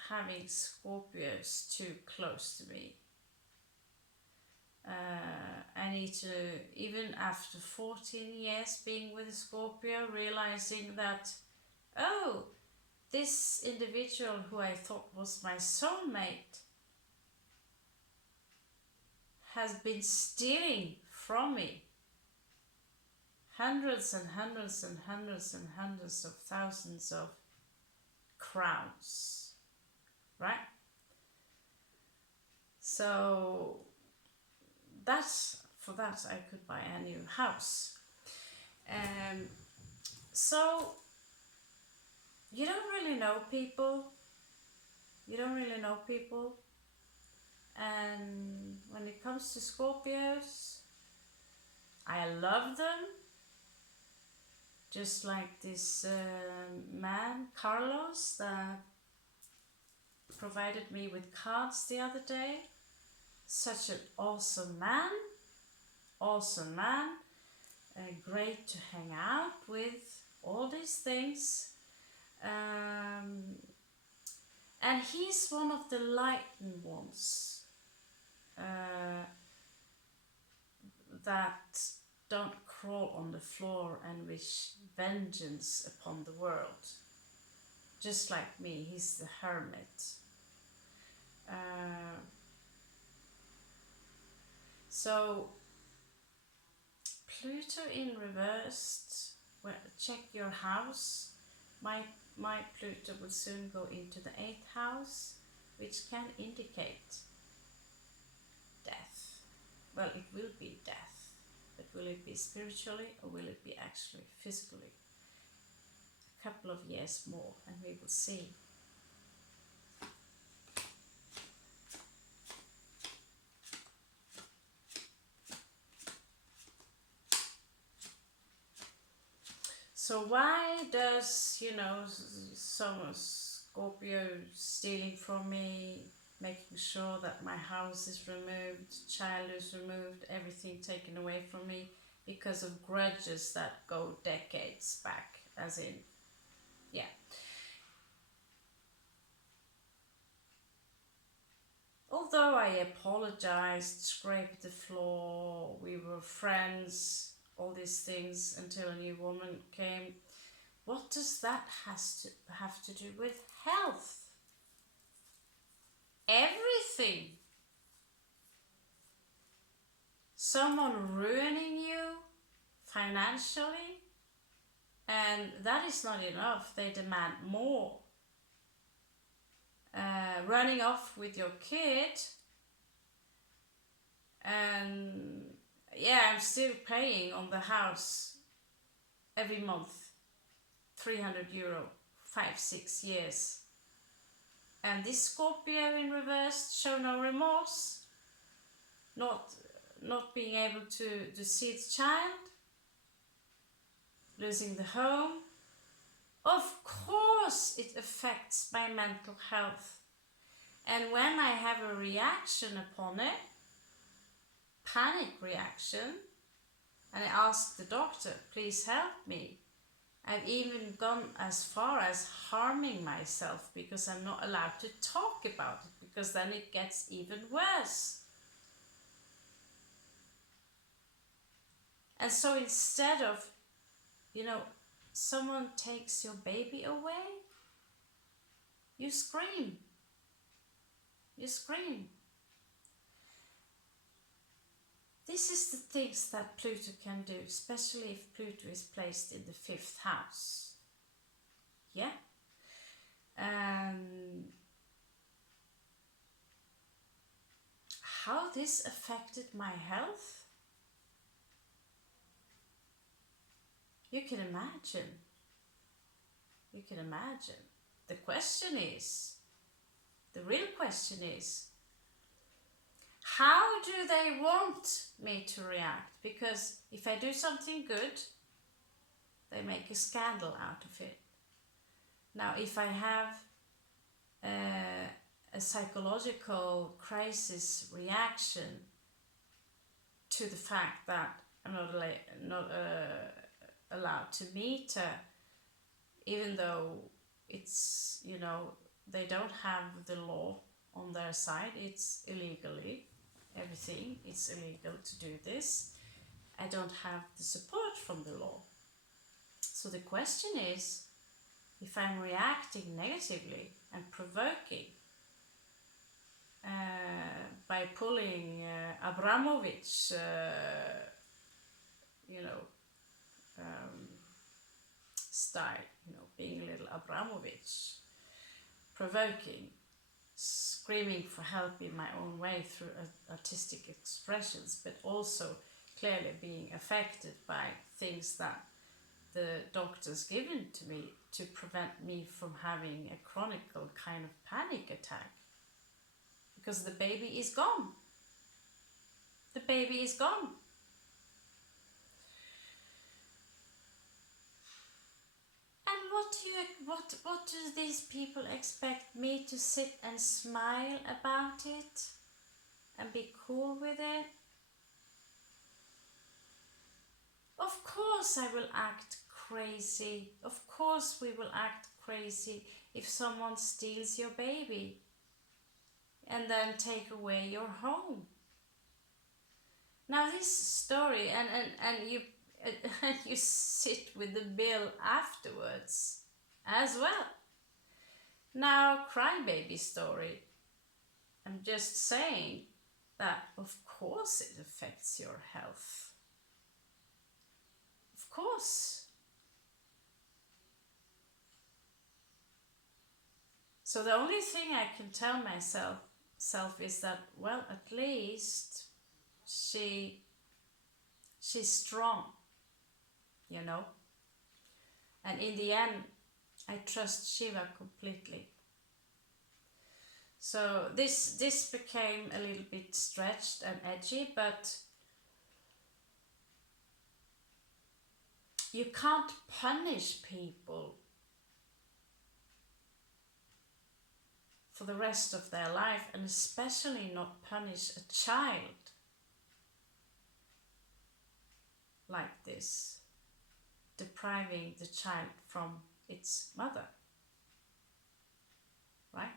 having Scorpios too close to me. I need to, even after 14 years being with a Scorpio, realizing that, oh, this individual who I thought was my soulmate has been stealing from me hundreds and hundreds and hundreds and hundreds of thousands of crowns, right? So for that I could buy a new house. So you don't really know people. And when it comes to Scorpios, I love them. Just like this man, Carlos, that provided me with cards the other day. Such an awesome man. Great to hang out with, all these things. And he's one of the lightened ones that don't crawl on the floor and wish vengeance upon the world. Just like me, he's the hermit. So Pluto in reversed, well, check your house. My Pluto will soon go into the 8th house, which can indicate death. Well, it will be death, but will it be spiritually or will it be actually physically? A couple of years more and we will see. So why does, you know, some Scorpio stealing from me, making sure that my house is removed, child is removed, everything taken away from me because of grudges that go decades back, as in, yeah. Although I apologized, scraped the floor, we were friends, all these things until a new woman came, what does that have to do with health? Everything. Someone ruining you financially, and that is not enough. They demand more. Running off with your kid, and yeah, I'm still paying on the house every month, €300, 5-6 years. And this Scorpio in reverse show no remorse, not being able to see the child, losing the home. Of course it affects my mental health. And when I have a reaction upon it, panic reaction, and I ask the doctor, please help me. I've even gone as far as harming myself because I'm not allowed to talk about it, because then it gets even worse. And so instead of, you know, someone takes your baby away, you scream. You scream. This is the things that Pluto can do, especially if Pluto is placed in the 5th house. Yeah. How this affected my health? You can imagine. You can imagine. The question is, the real question is, how do they want me to react? Because if I do something good, they make a scandal out of it. Now, if I have a psychological crisis reaction to the fact that I'm not allowed to meet her, even though it's, you know, they don't have the law on their side, it's illegally, everything, it's illegal to do this. I don't have the support from the law. So the question is, if I'm reacting negatively and provoking by pulling Abramovich, style, being a little Abramovich, provoking, screaming for help in my own way through artistic expressions, but also clearly being affected by things that the doctors given to me to prevent me from having a chronic kind of panic attack. Because the baby is gone. The baby is gone. And what do these people expect me to sit and smile about it and be cool with it? Of course I will act crazy. Of course we will act crazy if someone steals your baby and then take away your home. Now this story, and you you sit with the bill afterwards as well. Now, crybaby story. I'm just saying that of course it affects your health. Of course. So the only thing I can tell myself is that, well, at least she's strong, and in the end I trust Shiva completely. So this became a little bit stretched and edgy, but you can't punish people for the rest of their life, and especially not punish a child like this, depriving the child from its mother, right?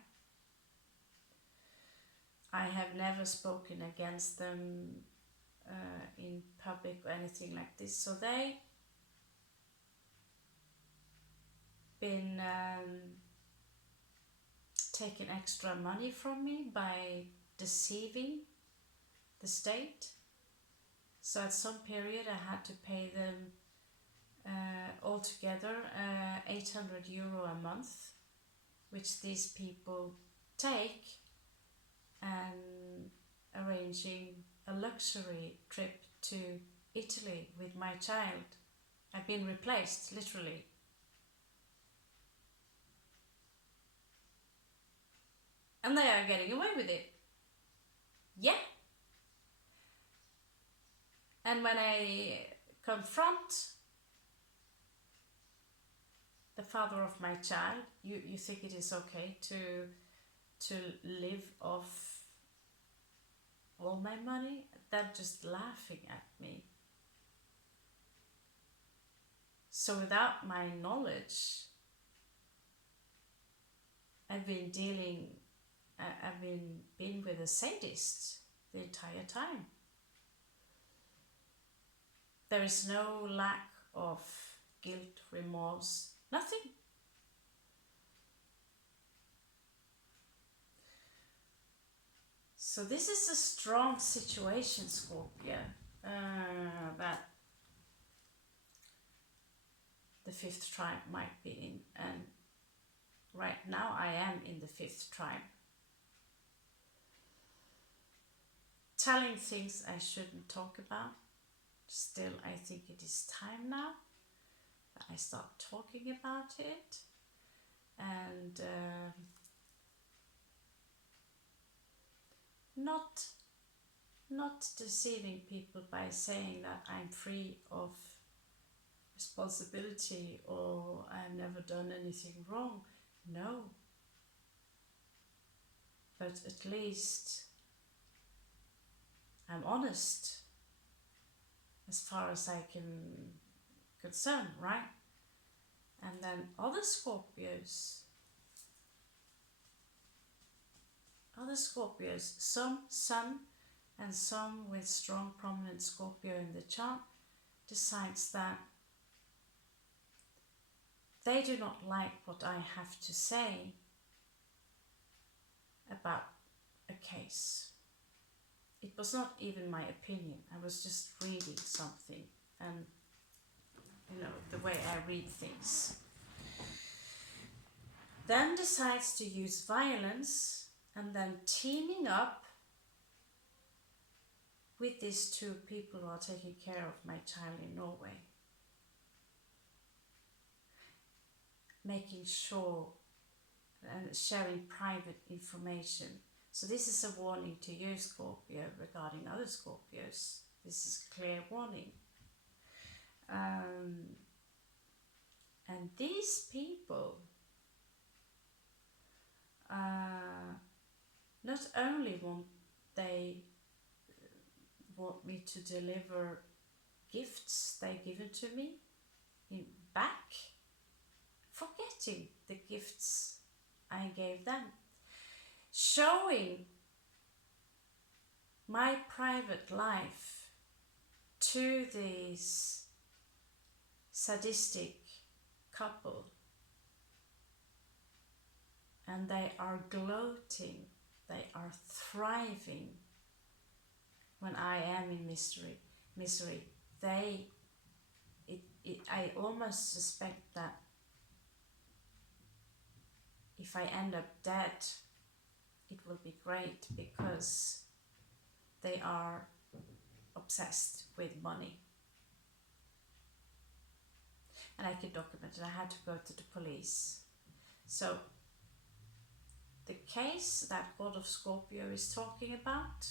I have never spoken against them in public or anything like this, so they been taking extra money from me by deceiving the state. So at some period I had to pay them altogether €800 a month, which these people take, and arranging a luxury trip to Italy with my child. I've been replaced, literally. And they are getting away with it. Yeah. And when I confront the father of my child, you think it is okay to live off all my money? They're just laughing at me. So without my knowledge, I've been with a sadist the entire time. There is no lack of guilt, remorse, nothing. So this is a strong situation, Scorpio, that the fifth tribe might be in, and right now I am in the fifth tribe. Telling things I shouldn't talk about. Still, I think it is time now that I start talking about it, and not deceiving people by saying that I'm free of responsibility or I've never done anything wrong. No. But at least I'm honest as far as I can concern, right? And then other Scorpios, some Sun and some with strong prominent Scorpio in the chart, decides that they do not like what I have to say about a case. It was not even my opinion. I was just reading something, and the way I read things. Then decides to use violence, and then teaming up with these two people who are taking care of my child in Norway. Making sure and sharing private information. So this is a warning to you, Scorpio, regarding other Scorpios. This is a clear warning. And these people not only want me to deliver gifts they given to me back, forgetting the gifts I gave them, showing my private life to this sadistic couple, and they are gloating, they are thriving when I am in misery. I almost suspect that if I end up dead, it will be great, because they are obsessed with money. And I can document it. I had to go to the police. So the case that God of Scorpio is talking about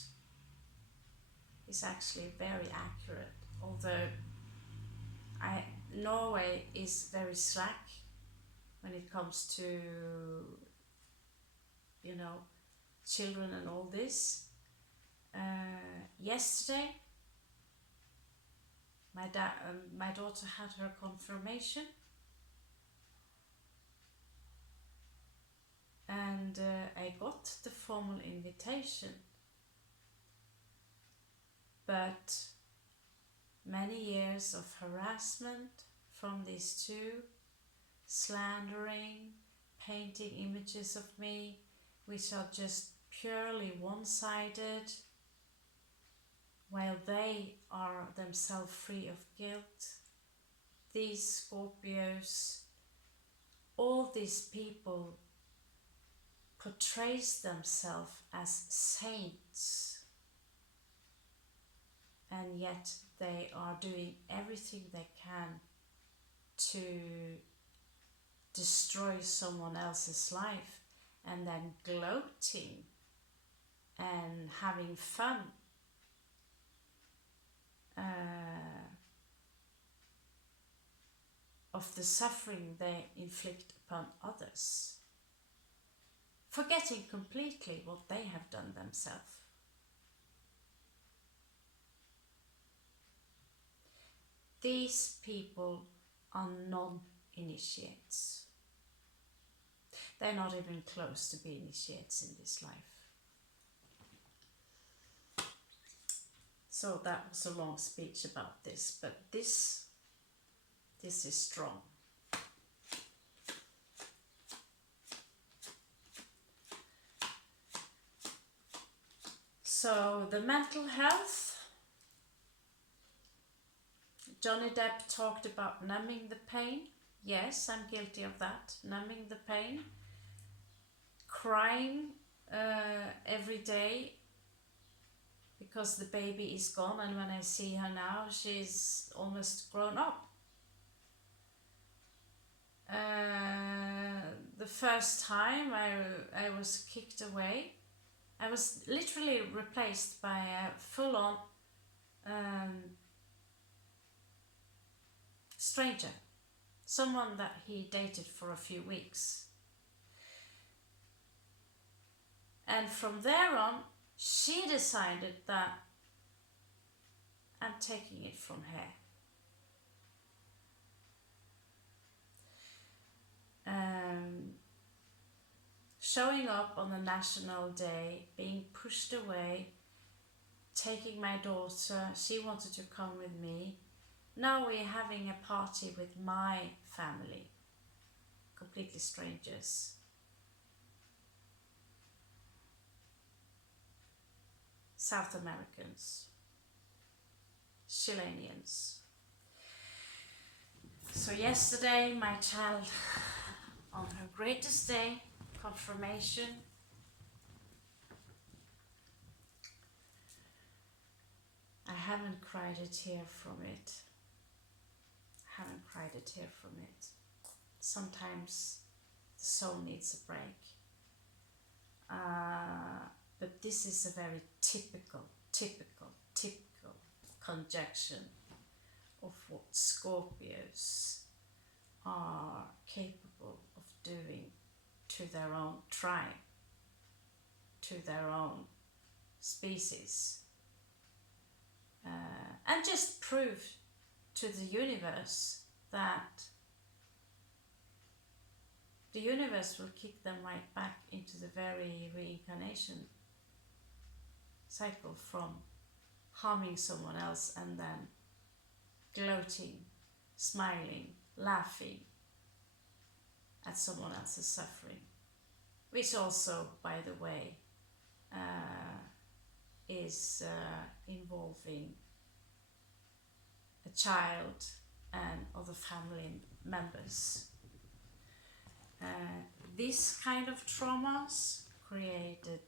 is actually very accurate, although Norway is very slack when it comes to, you know, children and all this. Yesterday, my daughter had her confirmation, and I got the formal invitation, but many years of harassment from these two, slandering, painting images of me which are just purely one-sided, while they are themselves free of guilt. These Scorpios, all these people portrays themselves as saints, and yet they are doing everything they can to destroy someone else's life, and then gloating and having fun of the suffering they inflict upon others, forgetting completely what they have done themselves. These people are non-initiates. They're not even close to be initiates in this life. So that was a long speech about this, but this is strong. So the mental health, Johnny Depp talked about numbing the pain. Yes, I'm guilty of that, numbing the pain. Crying every day because the baby is gone, and when I see her now, she's almost grown up. The first time I was kicked away, I was literally replaced by a full-on stranger, someone that he dated for a few weeks. And from there on, she decided that I'm taking it from her. Showing up on the National Day, being pushed away, taking my daughter, she wanted to come with me. Now we're having a party with my family, completely strangers. South Americans, Chileans. So yesterday, my child, on her greatest day, confirmation, I haven't cried a tear from it. Sometimes the soul needs a break. But this is a very typical conjunction of what Scorpios are capable of doing to their own tribe, to their own species, and just prove to the universe that the universe will kick them right back into the very reincarnation cycle from harming someone else and then gloating, smiling, laughing at someone else's suffering, which also, by the way, is involving a child and other family members. This kind of traumas created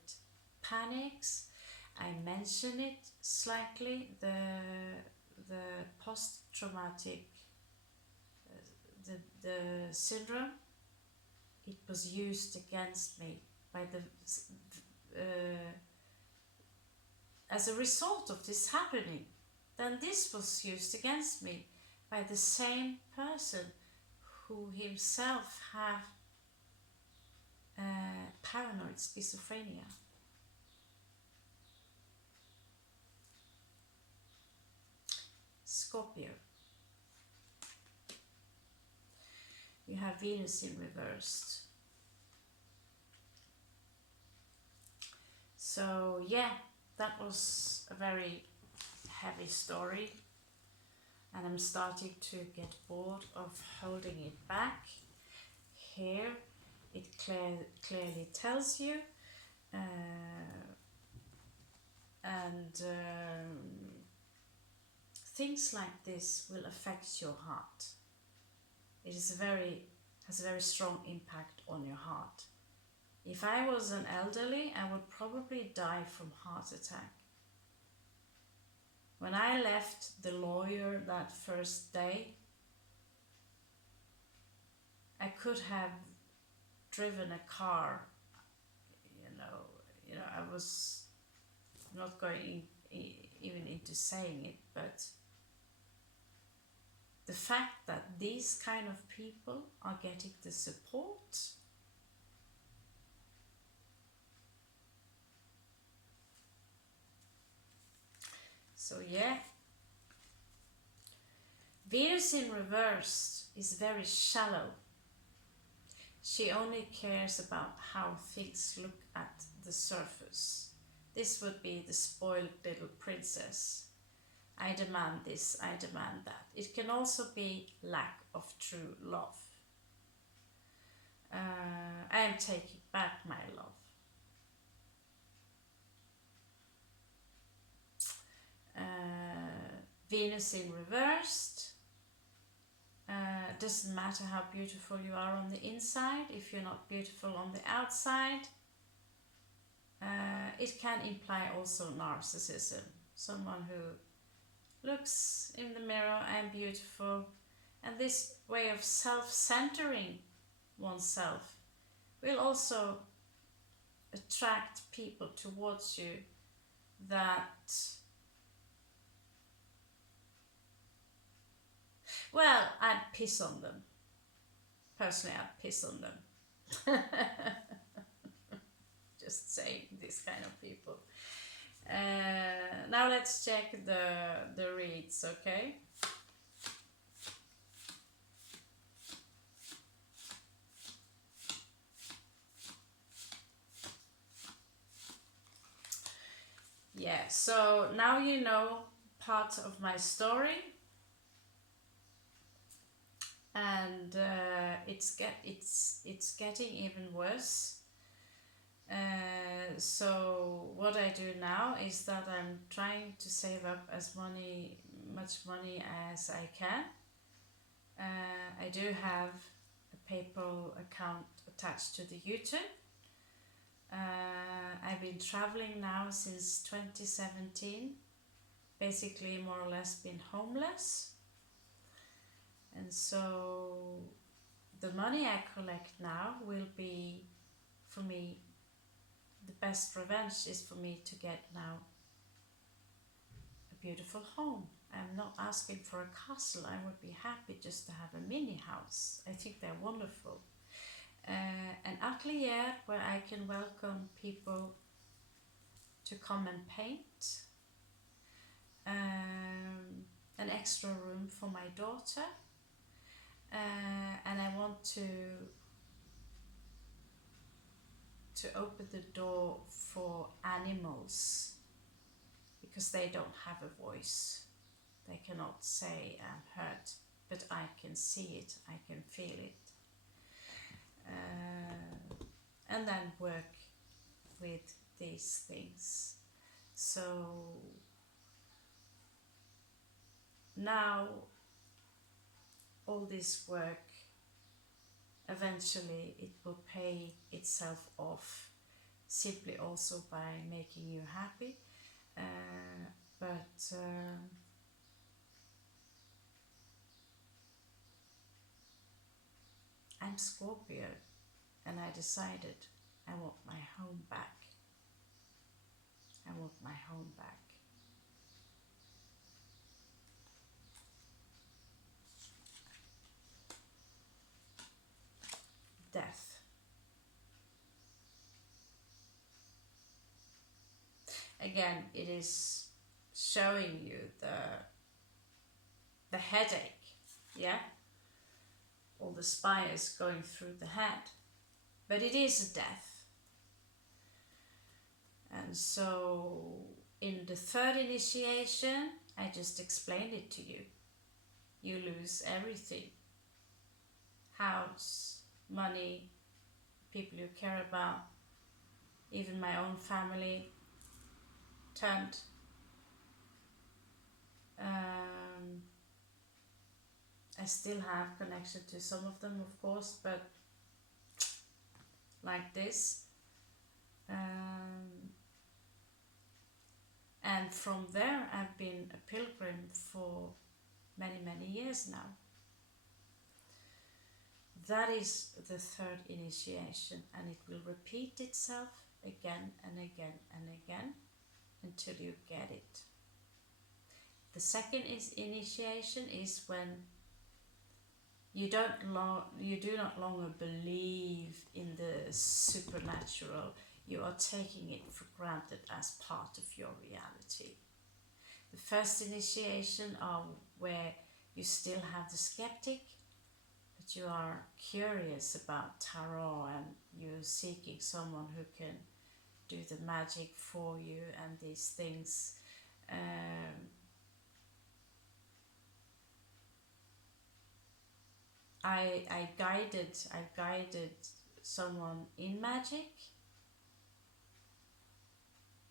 panics. I mentioned it slightly, the post-traumatic, the syndrome. It was used against me by as a result of this happening. Then this was used against me by the same person who himself have paranoid schizophrenia. Scorpio. You have Venus in reversed. So yeah, that was a very heavy story, and I'm starting to get bored of holding it back. Here it clearly tells you, things like this will affect your heart. It is has a very strong impact on your heart. If I was an elderly, I would probably die from heart attack. When I left the lawyer that first day, I could have driven a car. I was not going even into saying it, but the fact that these kind of people are getting the support, so yeah. Venus in reverse is very shallow. She only cares about how things look at the surface. This would be the spoiled little princess. I demand this, I demand that. It can also be lack of true love. I am taking back my love. Venus in reversed. Doesn't matter how beautiful you are on the inside, if you're not beautiful on the outside. It can imply also narcissism. Someone who looks in the mirror, I'm beautiful, and this way of self-centering oneself will also attract people towards you that, well, I'd piss on them. Personally, I'd piss on them. Just saying, these kind of people. Now let's check the reads, okay? Yeah, so now you know part of my story, and it's getting even worse. So what I do now is that I'm trying to save up as much money as I can. I do have a PayPal account attached to the YouTube. I've been traveling now since 2017, basically more or less been homeless, and so the money I collect now will be, for me, the best revenge is for me to get now a beautiful home. I'm not asking for a castle. I would be happy just to have a mini house. I think they're wonderful. An atelier where I can welcome people to come and paint. An extra room for my daughter. And I want to open the door for animals, because they don't have a voice. They cannot say I'm hurt, but I can see it, I can feel it. And then work with these things. So now all this work, eventually it will pay itself off, simply also by making you happy. But I'm Scorpio, and I decided I want my home back. I want my home back. again, it is showing you the headache, yeah? All the spires going through the head. But it is a death. And so in the third initiation, I just explained it to you. You lose everything. House, money, people you care about, even my own family turned. I still have connection to some of them, of course, but like this. And from there I've been a pilgrim for many, many years now. That is the third initiation, and it will repeat itself again and again and again until you get it. The second initiation is when you do not longer believe in the supernatural. You are taking it for granted as part of your reality. The first initiation are where you still have the skeptic, but you are curious about tarot and you're seeking someone who can do the magic for you and these things. I guided someone in magic,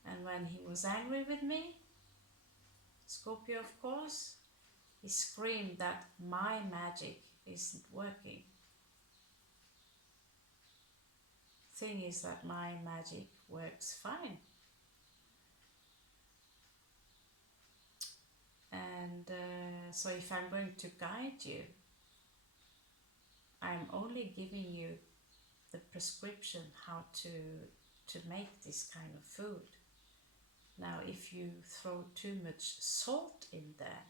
and when he was angry with me, Scorpio of course, he screamed that my magic isn't working. Thing is that my magic works fine. And so if I'm going to guide you, I'm only giving you the prescription how to make this kind of food. Now if you throw too much salt in there,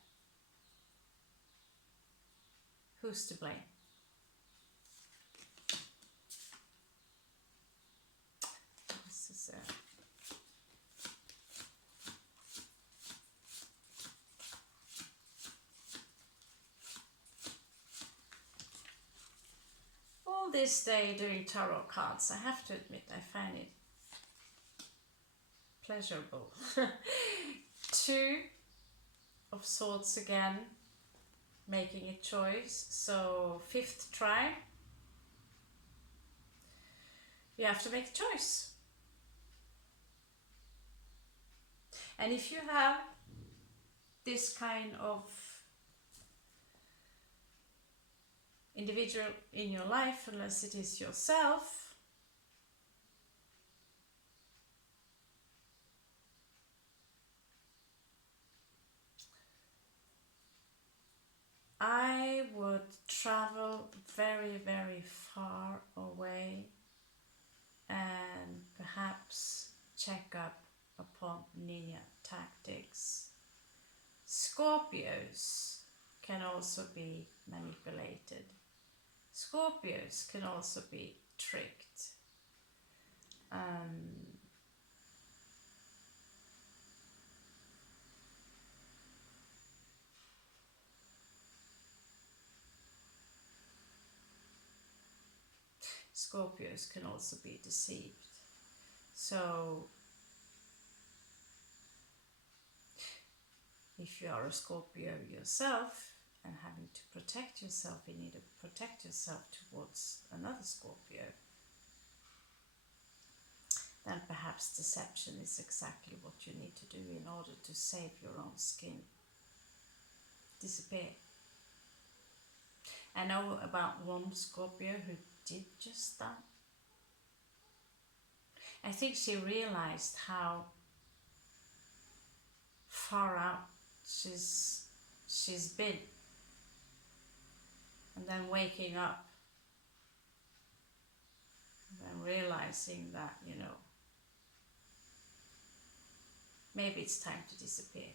who's to blame? This is all this day doing tarot cards, I have to admit I find it pleasurable. Two of Swords again, making a choice. So fifth try, you have to make a choice. And if you have this kind of individual in your life, unless it is yourself, I would travel very, very far away and perhaps check up upon ninja tactics. Scorpios can also be manipulated. Scorpios can also be tricked. Scorpios can also be deceived. So if you are a Scorpio yourself and having to protect yourself, you need to protect yourself towards another Scorpio, then perhaps deception is exactly what you need to do in order to save your own skin. Disappear. I know about one Scorpio who did just that. I think she realized how far out she's been, and then waking up and realizing that, you know, maybe it's time to disappear.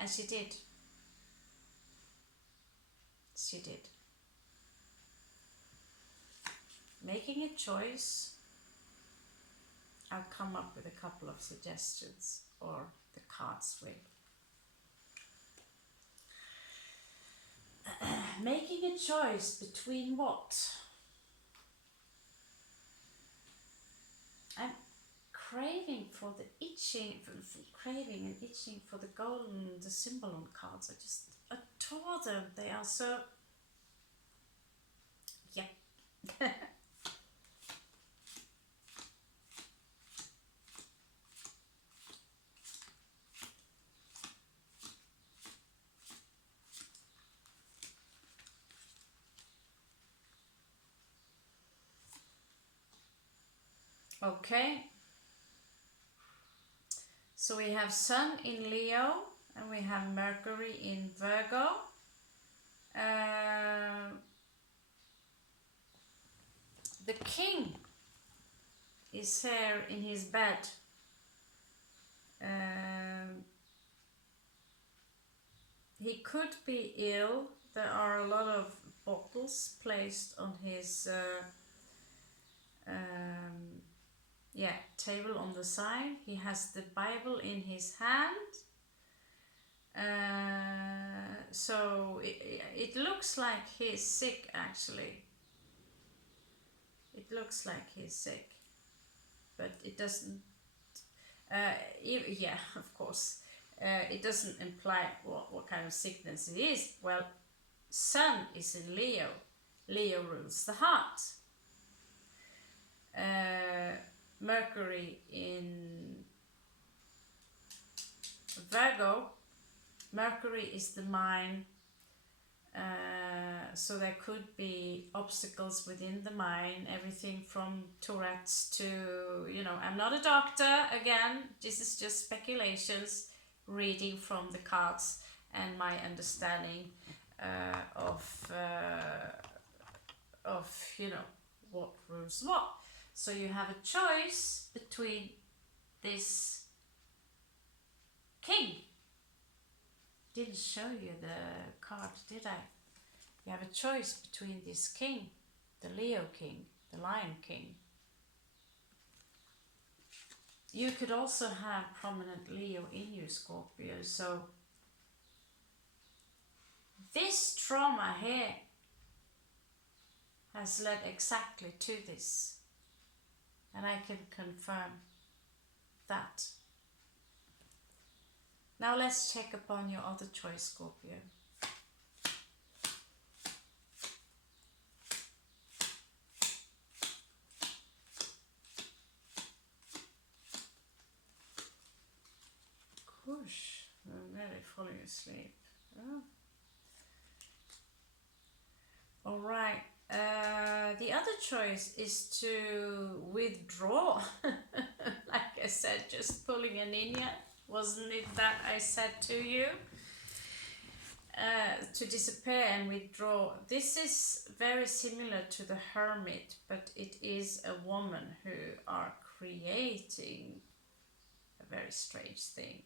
And she did. She did. Making a choice I'll come up with a couple of suggestions, or the cards will. Making a choice between what? I'm craving for the itching, craving and itching for the golden, the symbol on cards. I just adore them. They are so, yeah. Okay. So we have Sun in Leo and we have Mercury in Virgo. The King is here in his bed. He could be ill. There are a lot of bottles placed on his table on the side. He has the Bible in his hand. So it looks like he's sick, actually. It looks like he's sick, but it doesn't. Yeah, of course. It doesn't imply what kind of sickness it is. Well, Sun is in Leo. Leo rules the heart. Mercury in Virgo. Mercury is the mind. So there could be obstacles within the mind, everything from Tourette's to, I'm not a doctor, again, this is just speculations, reading from the cards and my understanding of what rules what. So you have a choice between this King. Didn't show you the card, did I? You have a choice between this King, the Leo King, the Lion King. You could also have prominent Leo in you, Scorpio. So this trauma here has led exactly to this. And I can confirm that. Now let's check upon your other choice, Scorpio. Whoosh, I'm really falling asleep. Oh. All right. The other choice is to withdraw. Like I said, just pulling a ninja. Wasn't it that I said to you? To disappear and withdraw. This is very similar to the Hermit, but it is a woman who are creating a very strange thing.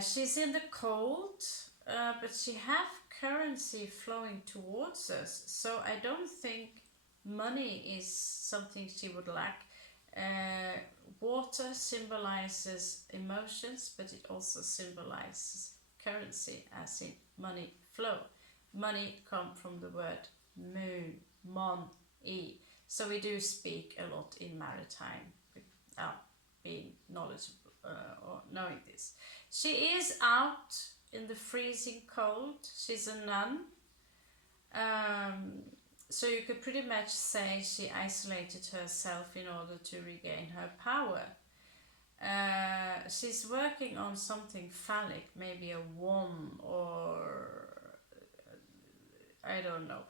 She's in the cold, but she have currency flowing towards us, so I don't think money is something she would lack. Water symbolizes emotions, but it also symbolizes currency, as in money flow. Money comes from the word moon, mon-e. So we do speak a lot in maritime without being knowledgeable or knowing this. She is out in the freezing cold. She's a nun. So you could pretty much say she isolated herself in order to regain her power. She's working on something phallic, maybe a wand, or I don't know.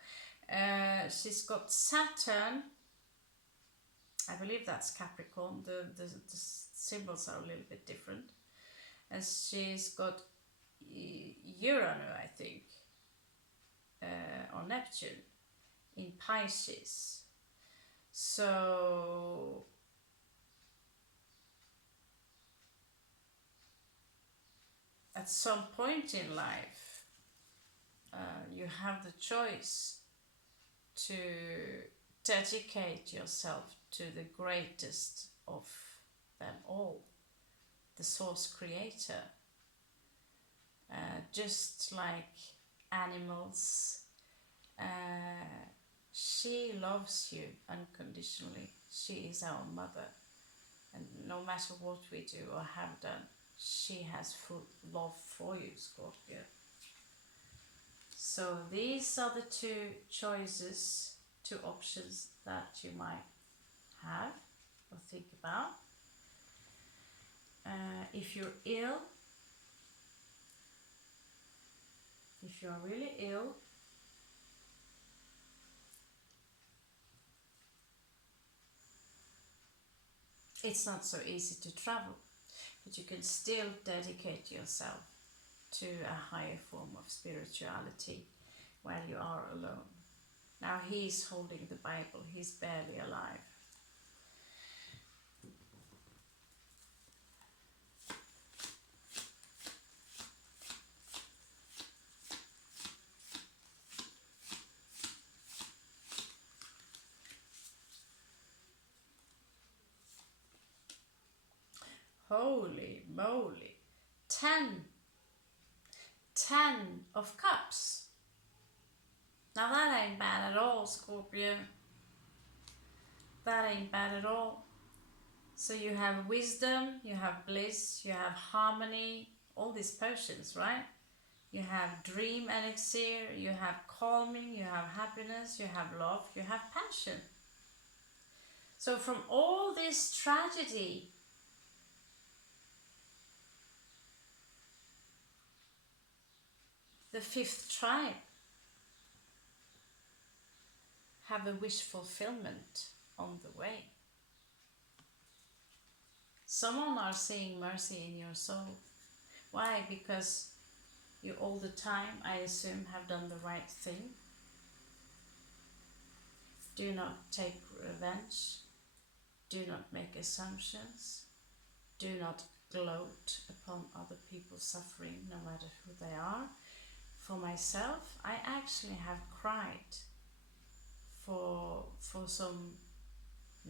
She's got Saturn. I believe that's Capricorn. The symbols are a little bit different. And she's got Uranus, I think, or Neptune in Pisces. So at some point in life, you have the choice to dedicate yourself to the greatest of them all, the source creator. Just like animals, she loves you unconditionally. She is our mother, and no matter what we do or have done, she has full love for you, Scorpio. So these are the two choices, two options that you might have or think about. If you're ill, if you're really ill, it's not so easy to travel, but you can still dedicate yourself to a higher form of spirituality while you are alone. Now he's holding the Bible, he's barely alive. Holy moly, 10 of cups. Now that ain't bad at all, Scorpio. That ain't bad at all. So you have wisdom, you have bliss, you have harmony, all these potions, right? You have dream elixir, you have calming, you have happiness, you have love, you have passion. So from all this tragedy, the fifth tribe have a wish fulfillment on the way. Someone are seeing mercy in your soul. Why? Because you all the time, I assume, have done the right thing. Do not take revenge. Do not make assumptions. Do not gloat upon other people's suffering, no matter who they are. For myself, I actually have cried for some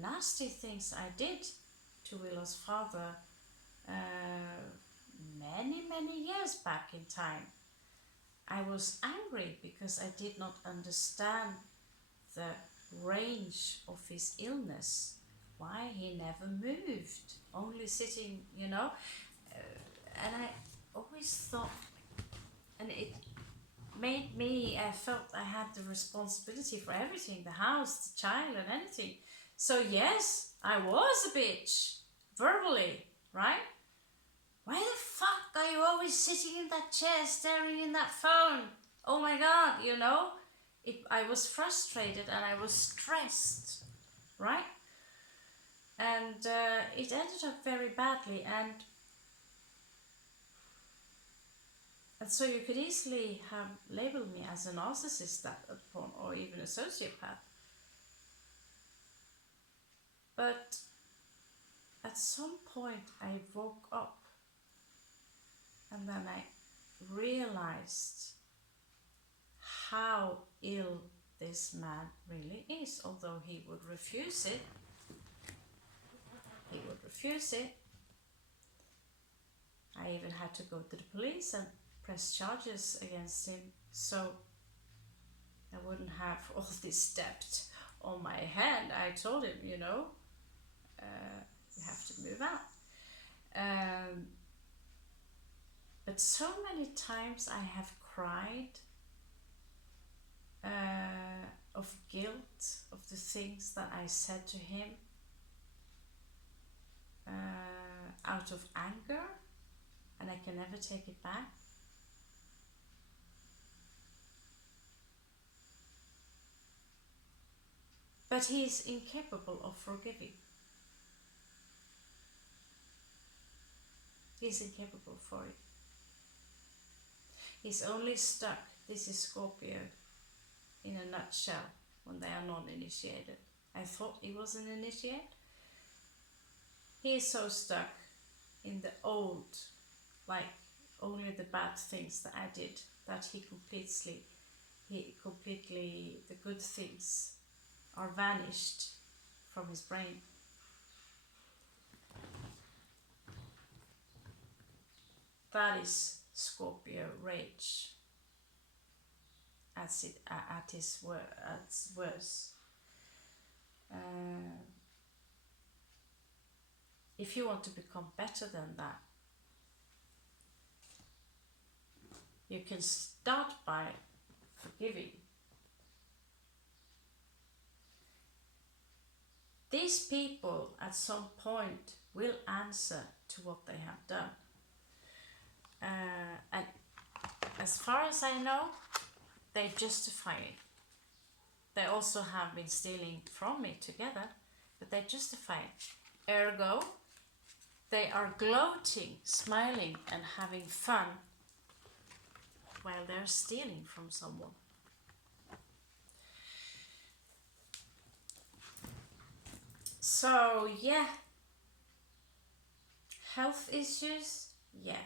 nasty things I did to Willow's father many years back in time. I was angry because I did not understand the range of his illness, why he never moved, only sitting, you know. And I always thought, and it made me, I felt I had the responsibility for everything, the house, the child, and anything. So yes, I was a bitch, verbally, right? Why the fuck are you always sitting in that chair, staring in that phone? Oh my God, you know? I was frustrated and I was stressed, right? And it ended up very badly, and so you could easily have labeled me as a narcissist at that point, or even a sociopath. But at some point I woke up, and then I realized how ill this man really is, although he would refuse it. He would refuse it. I even had to go to the police and press charges against him, so I wouldn't have all this debt on my head. I told him, you know, you have to move out. But so many times I have cried of guilt, of the things that I said to him out of anger, and I can never take it back. But he is incapable of forgiving. He's incapable for it. He's only stuck, this is Scorpio in a nutshell, when they are non-initiated. I thought he was an initiate. He is so stuck in the old, like only the bad things that I did, that he completely, the good things are vanished from his brain. That is Scorpio rage at its worst. If you want to become better than that, you can start by forgiving. These people at some point will answer to what they have done. And as far as I know, they justify it. They also have been stealing from me together, but they justify it. Ergo, they are gloating, smiling, and having fun while they're stealing from someone. So, yeah. Health issues, yeah.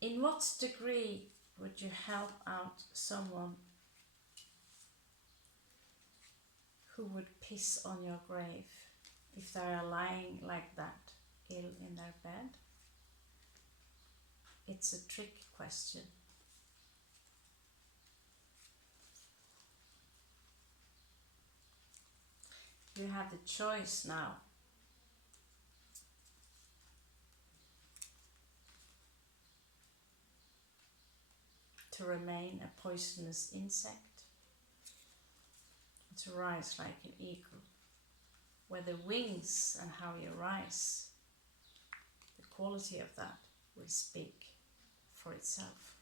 In what degree would you help out someone who would piss on your grave if they are lying like that, ill in their bed? It's a trick question. You have the choice now. To remain a poisonous insect, to rise like an eagle, where the wings and how you rise, the quality of that will speak for itself.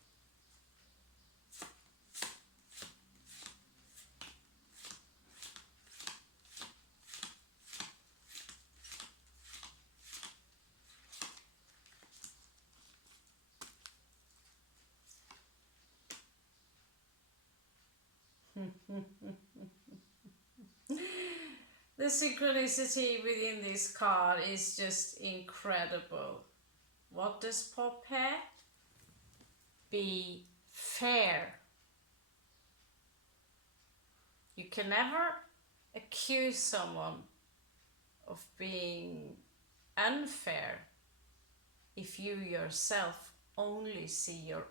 The synchronicity within this card is just incredible. What does pop here? Be fair. You can never accuse someone of being unfair if you yourself only see your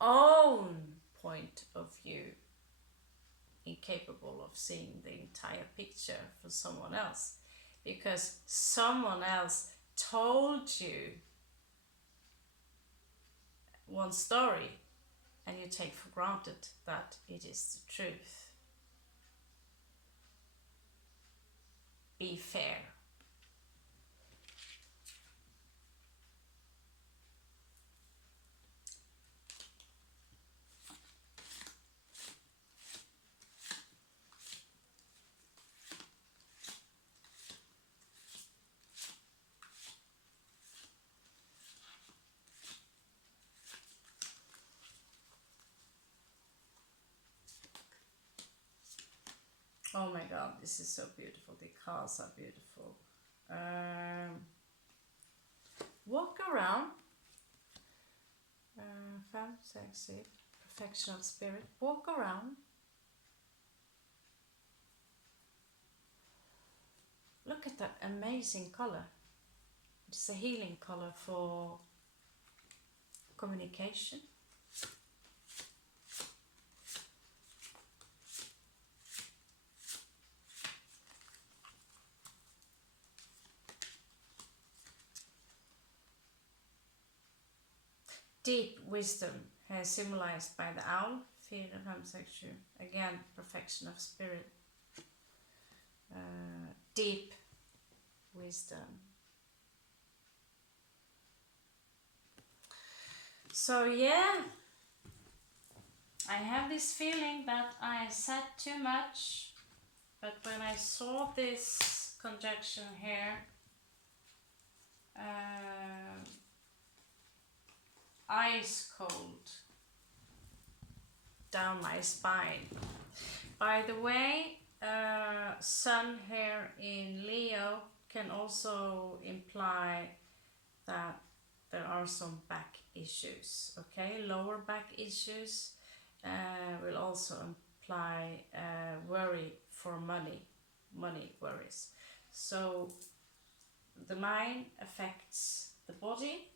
own point of view, incapable of seeing the entire picture for someone else, because someone else told you one story and you take for granted that it is the truth. Be fair. Oh my god, this is so beautiful. The cards are beautiful. Walk around. Femme, sexy, proffesional spirit. Walk around. Look at that amazing color. It's a healing color for communication. Deep wisdom, symbolized by the owl, fear of homosexual. Again, perfection of spirit. Deep wisdom. So yeah, I have this feeling that I said too much, but when I saw this conjunction here, ice cold down my spine. By the way, Sun here in Leo can also imply that there are some back issues, okay? Lower back issues will also imply worry for money worries. So the mind affects the body.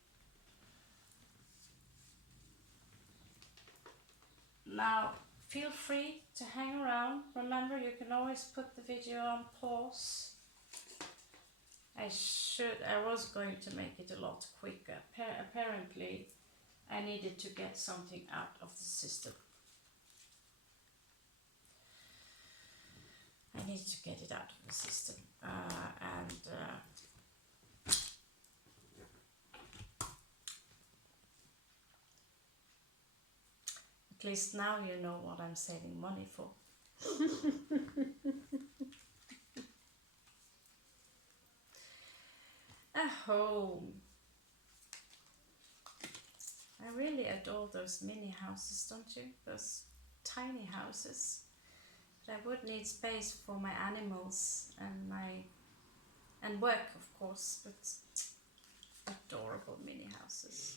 Now feel free to hang around. Remember, you can always put the video on pause. I was going to make it a lot quicker. Apparently I needed to get something out of the system. I need to get it out of the system. At least now you know what I'm saving money for. A home. I really adore those mini houses, don't you? Those tiny houses. But I would need space for my animals and work, of course, but adorable mini houses.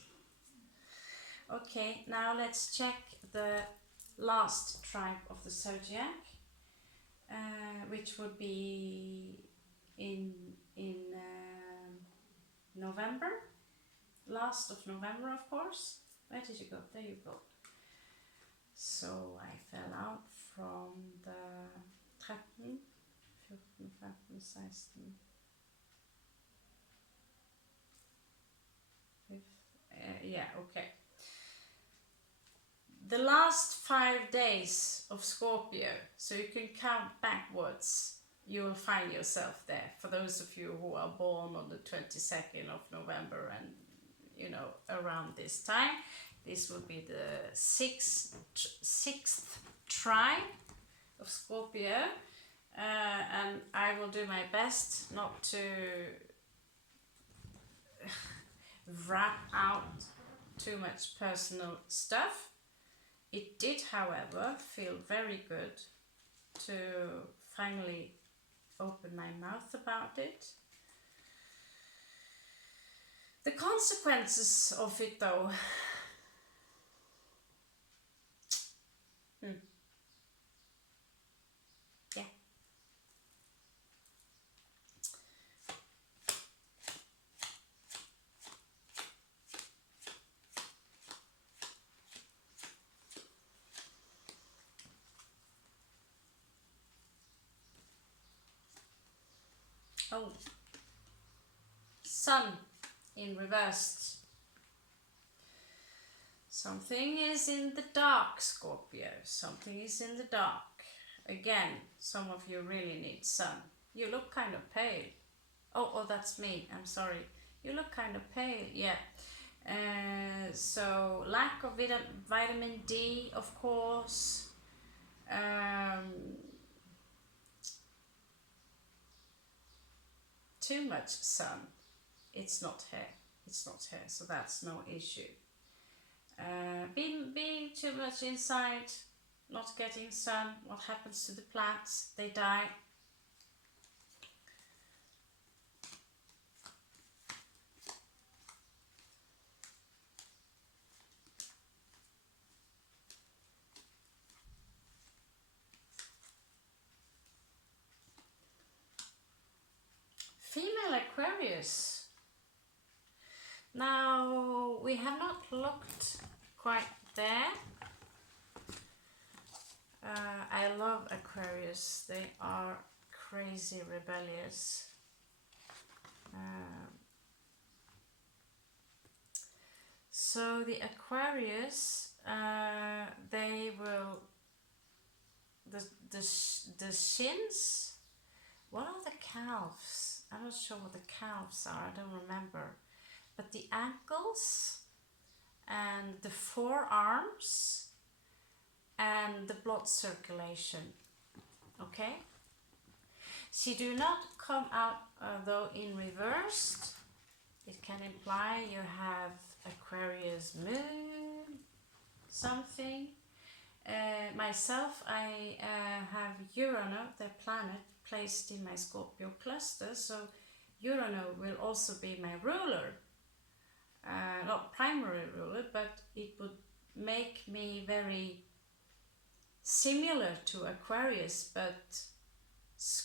Okay, now let's check the last tribe of the zodiac, which would be in November, last of November, of course. Where did you go? There you go. So I fell out from the 13, 14, 15, 16, 5th, yeah, okay. The last 5 days of Scorpio, so you can count backwards, you will find yourself there. For those of you who are born on the 22nd of November and, you know, around this time, this will be the sixth tribe of Scorpio, and I will do my best not to wrap out too much personal stuff. It did, however, feel very good to finally open my mouth about it. The consequences of it, though, yeah. Oh, Sun in reversed. Something is in the dark, Scorpio. Something is in the dark. Again, some of you really need sun. You look kind of pale. Oh, that's me. I'm sorry. You look kind of pale, yeah. So lack of vitamin D, of course. Too much sun. It's not hair. It's not hair, so that's no issue. Being too much inside, not getting sun, what happens to the plants? They die. Female Aquarius. Now, we have not looked quite there. I love Aquarius. They are crazy rebellious. So the Aquarius, they will, the shins, what are the calves? I'm not sure what the calves are, I don't remember. But the ankles and the forearms and the blood circulation, okay? So do not come out though in reversed. It can imply you have Aquarius moon, something. Myself, I have Uranus, the planet, placed in my Scorpio cluster, so Uranus will also be my ruler. Not primary ruler, but it would make me very similar to Aquarius, but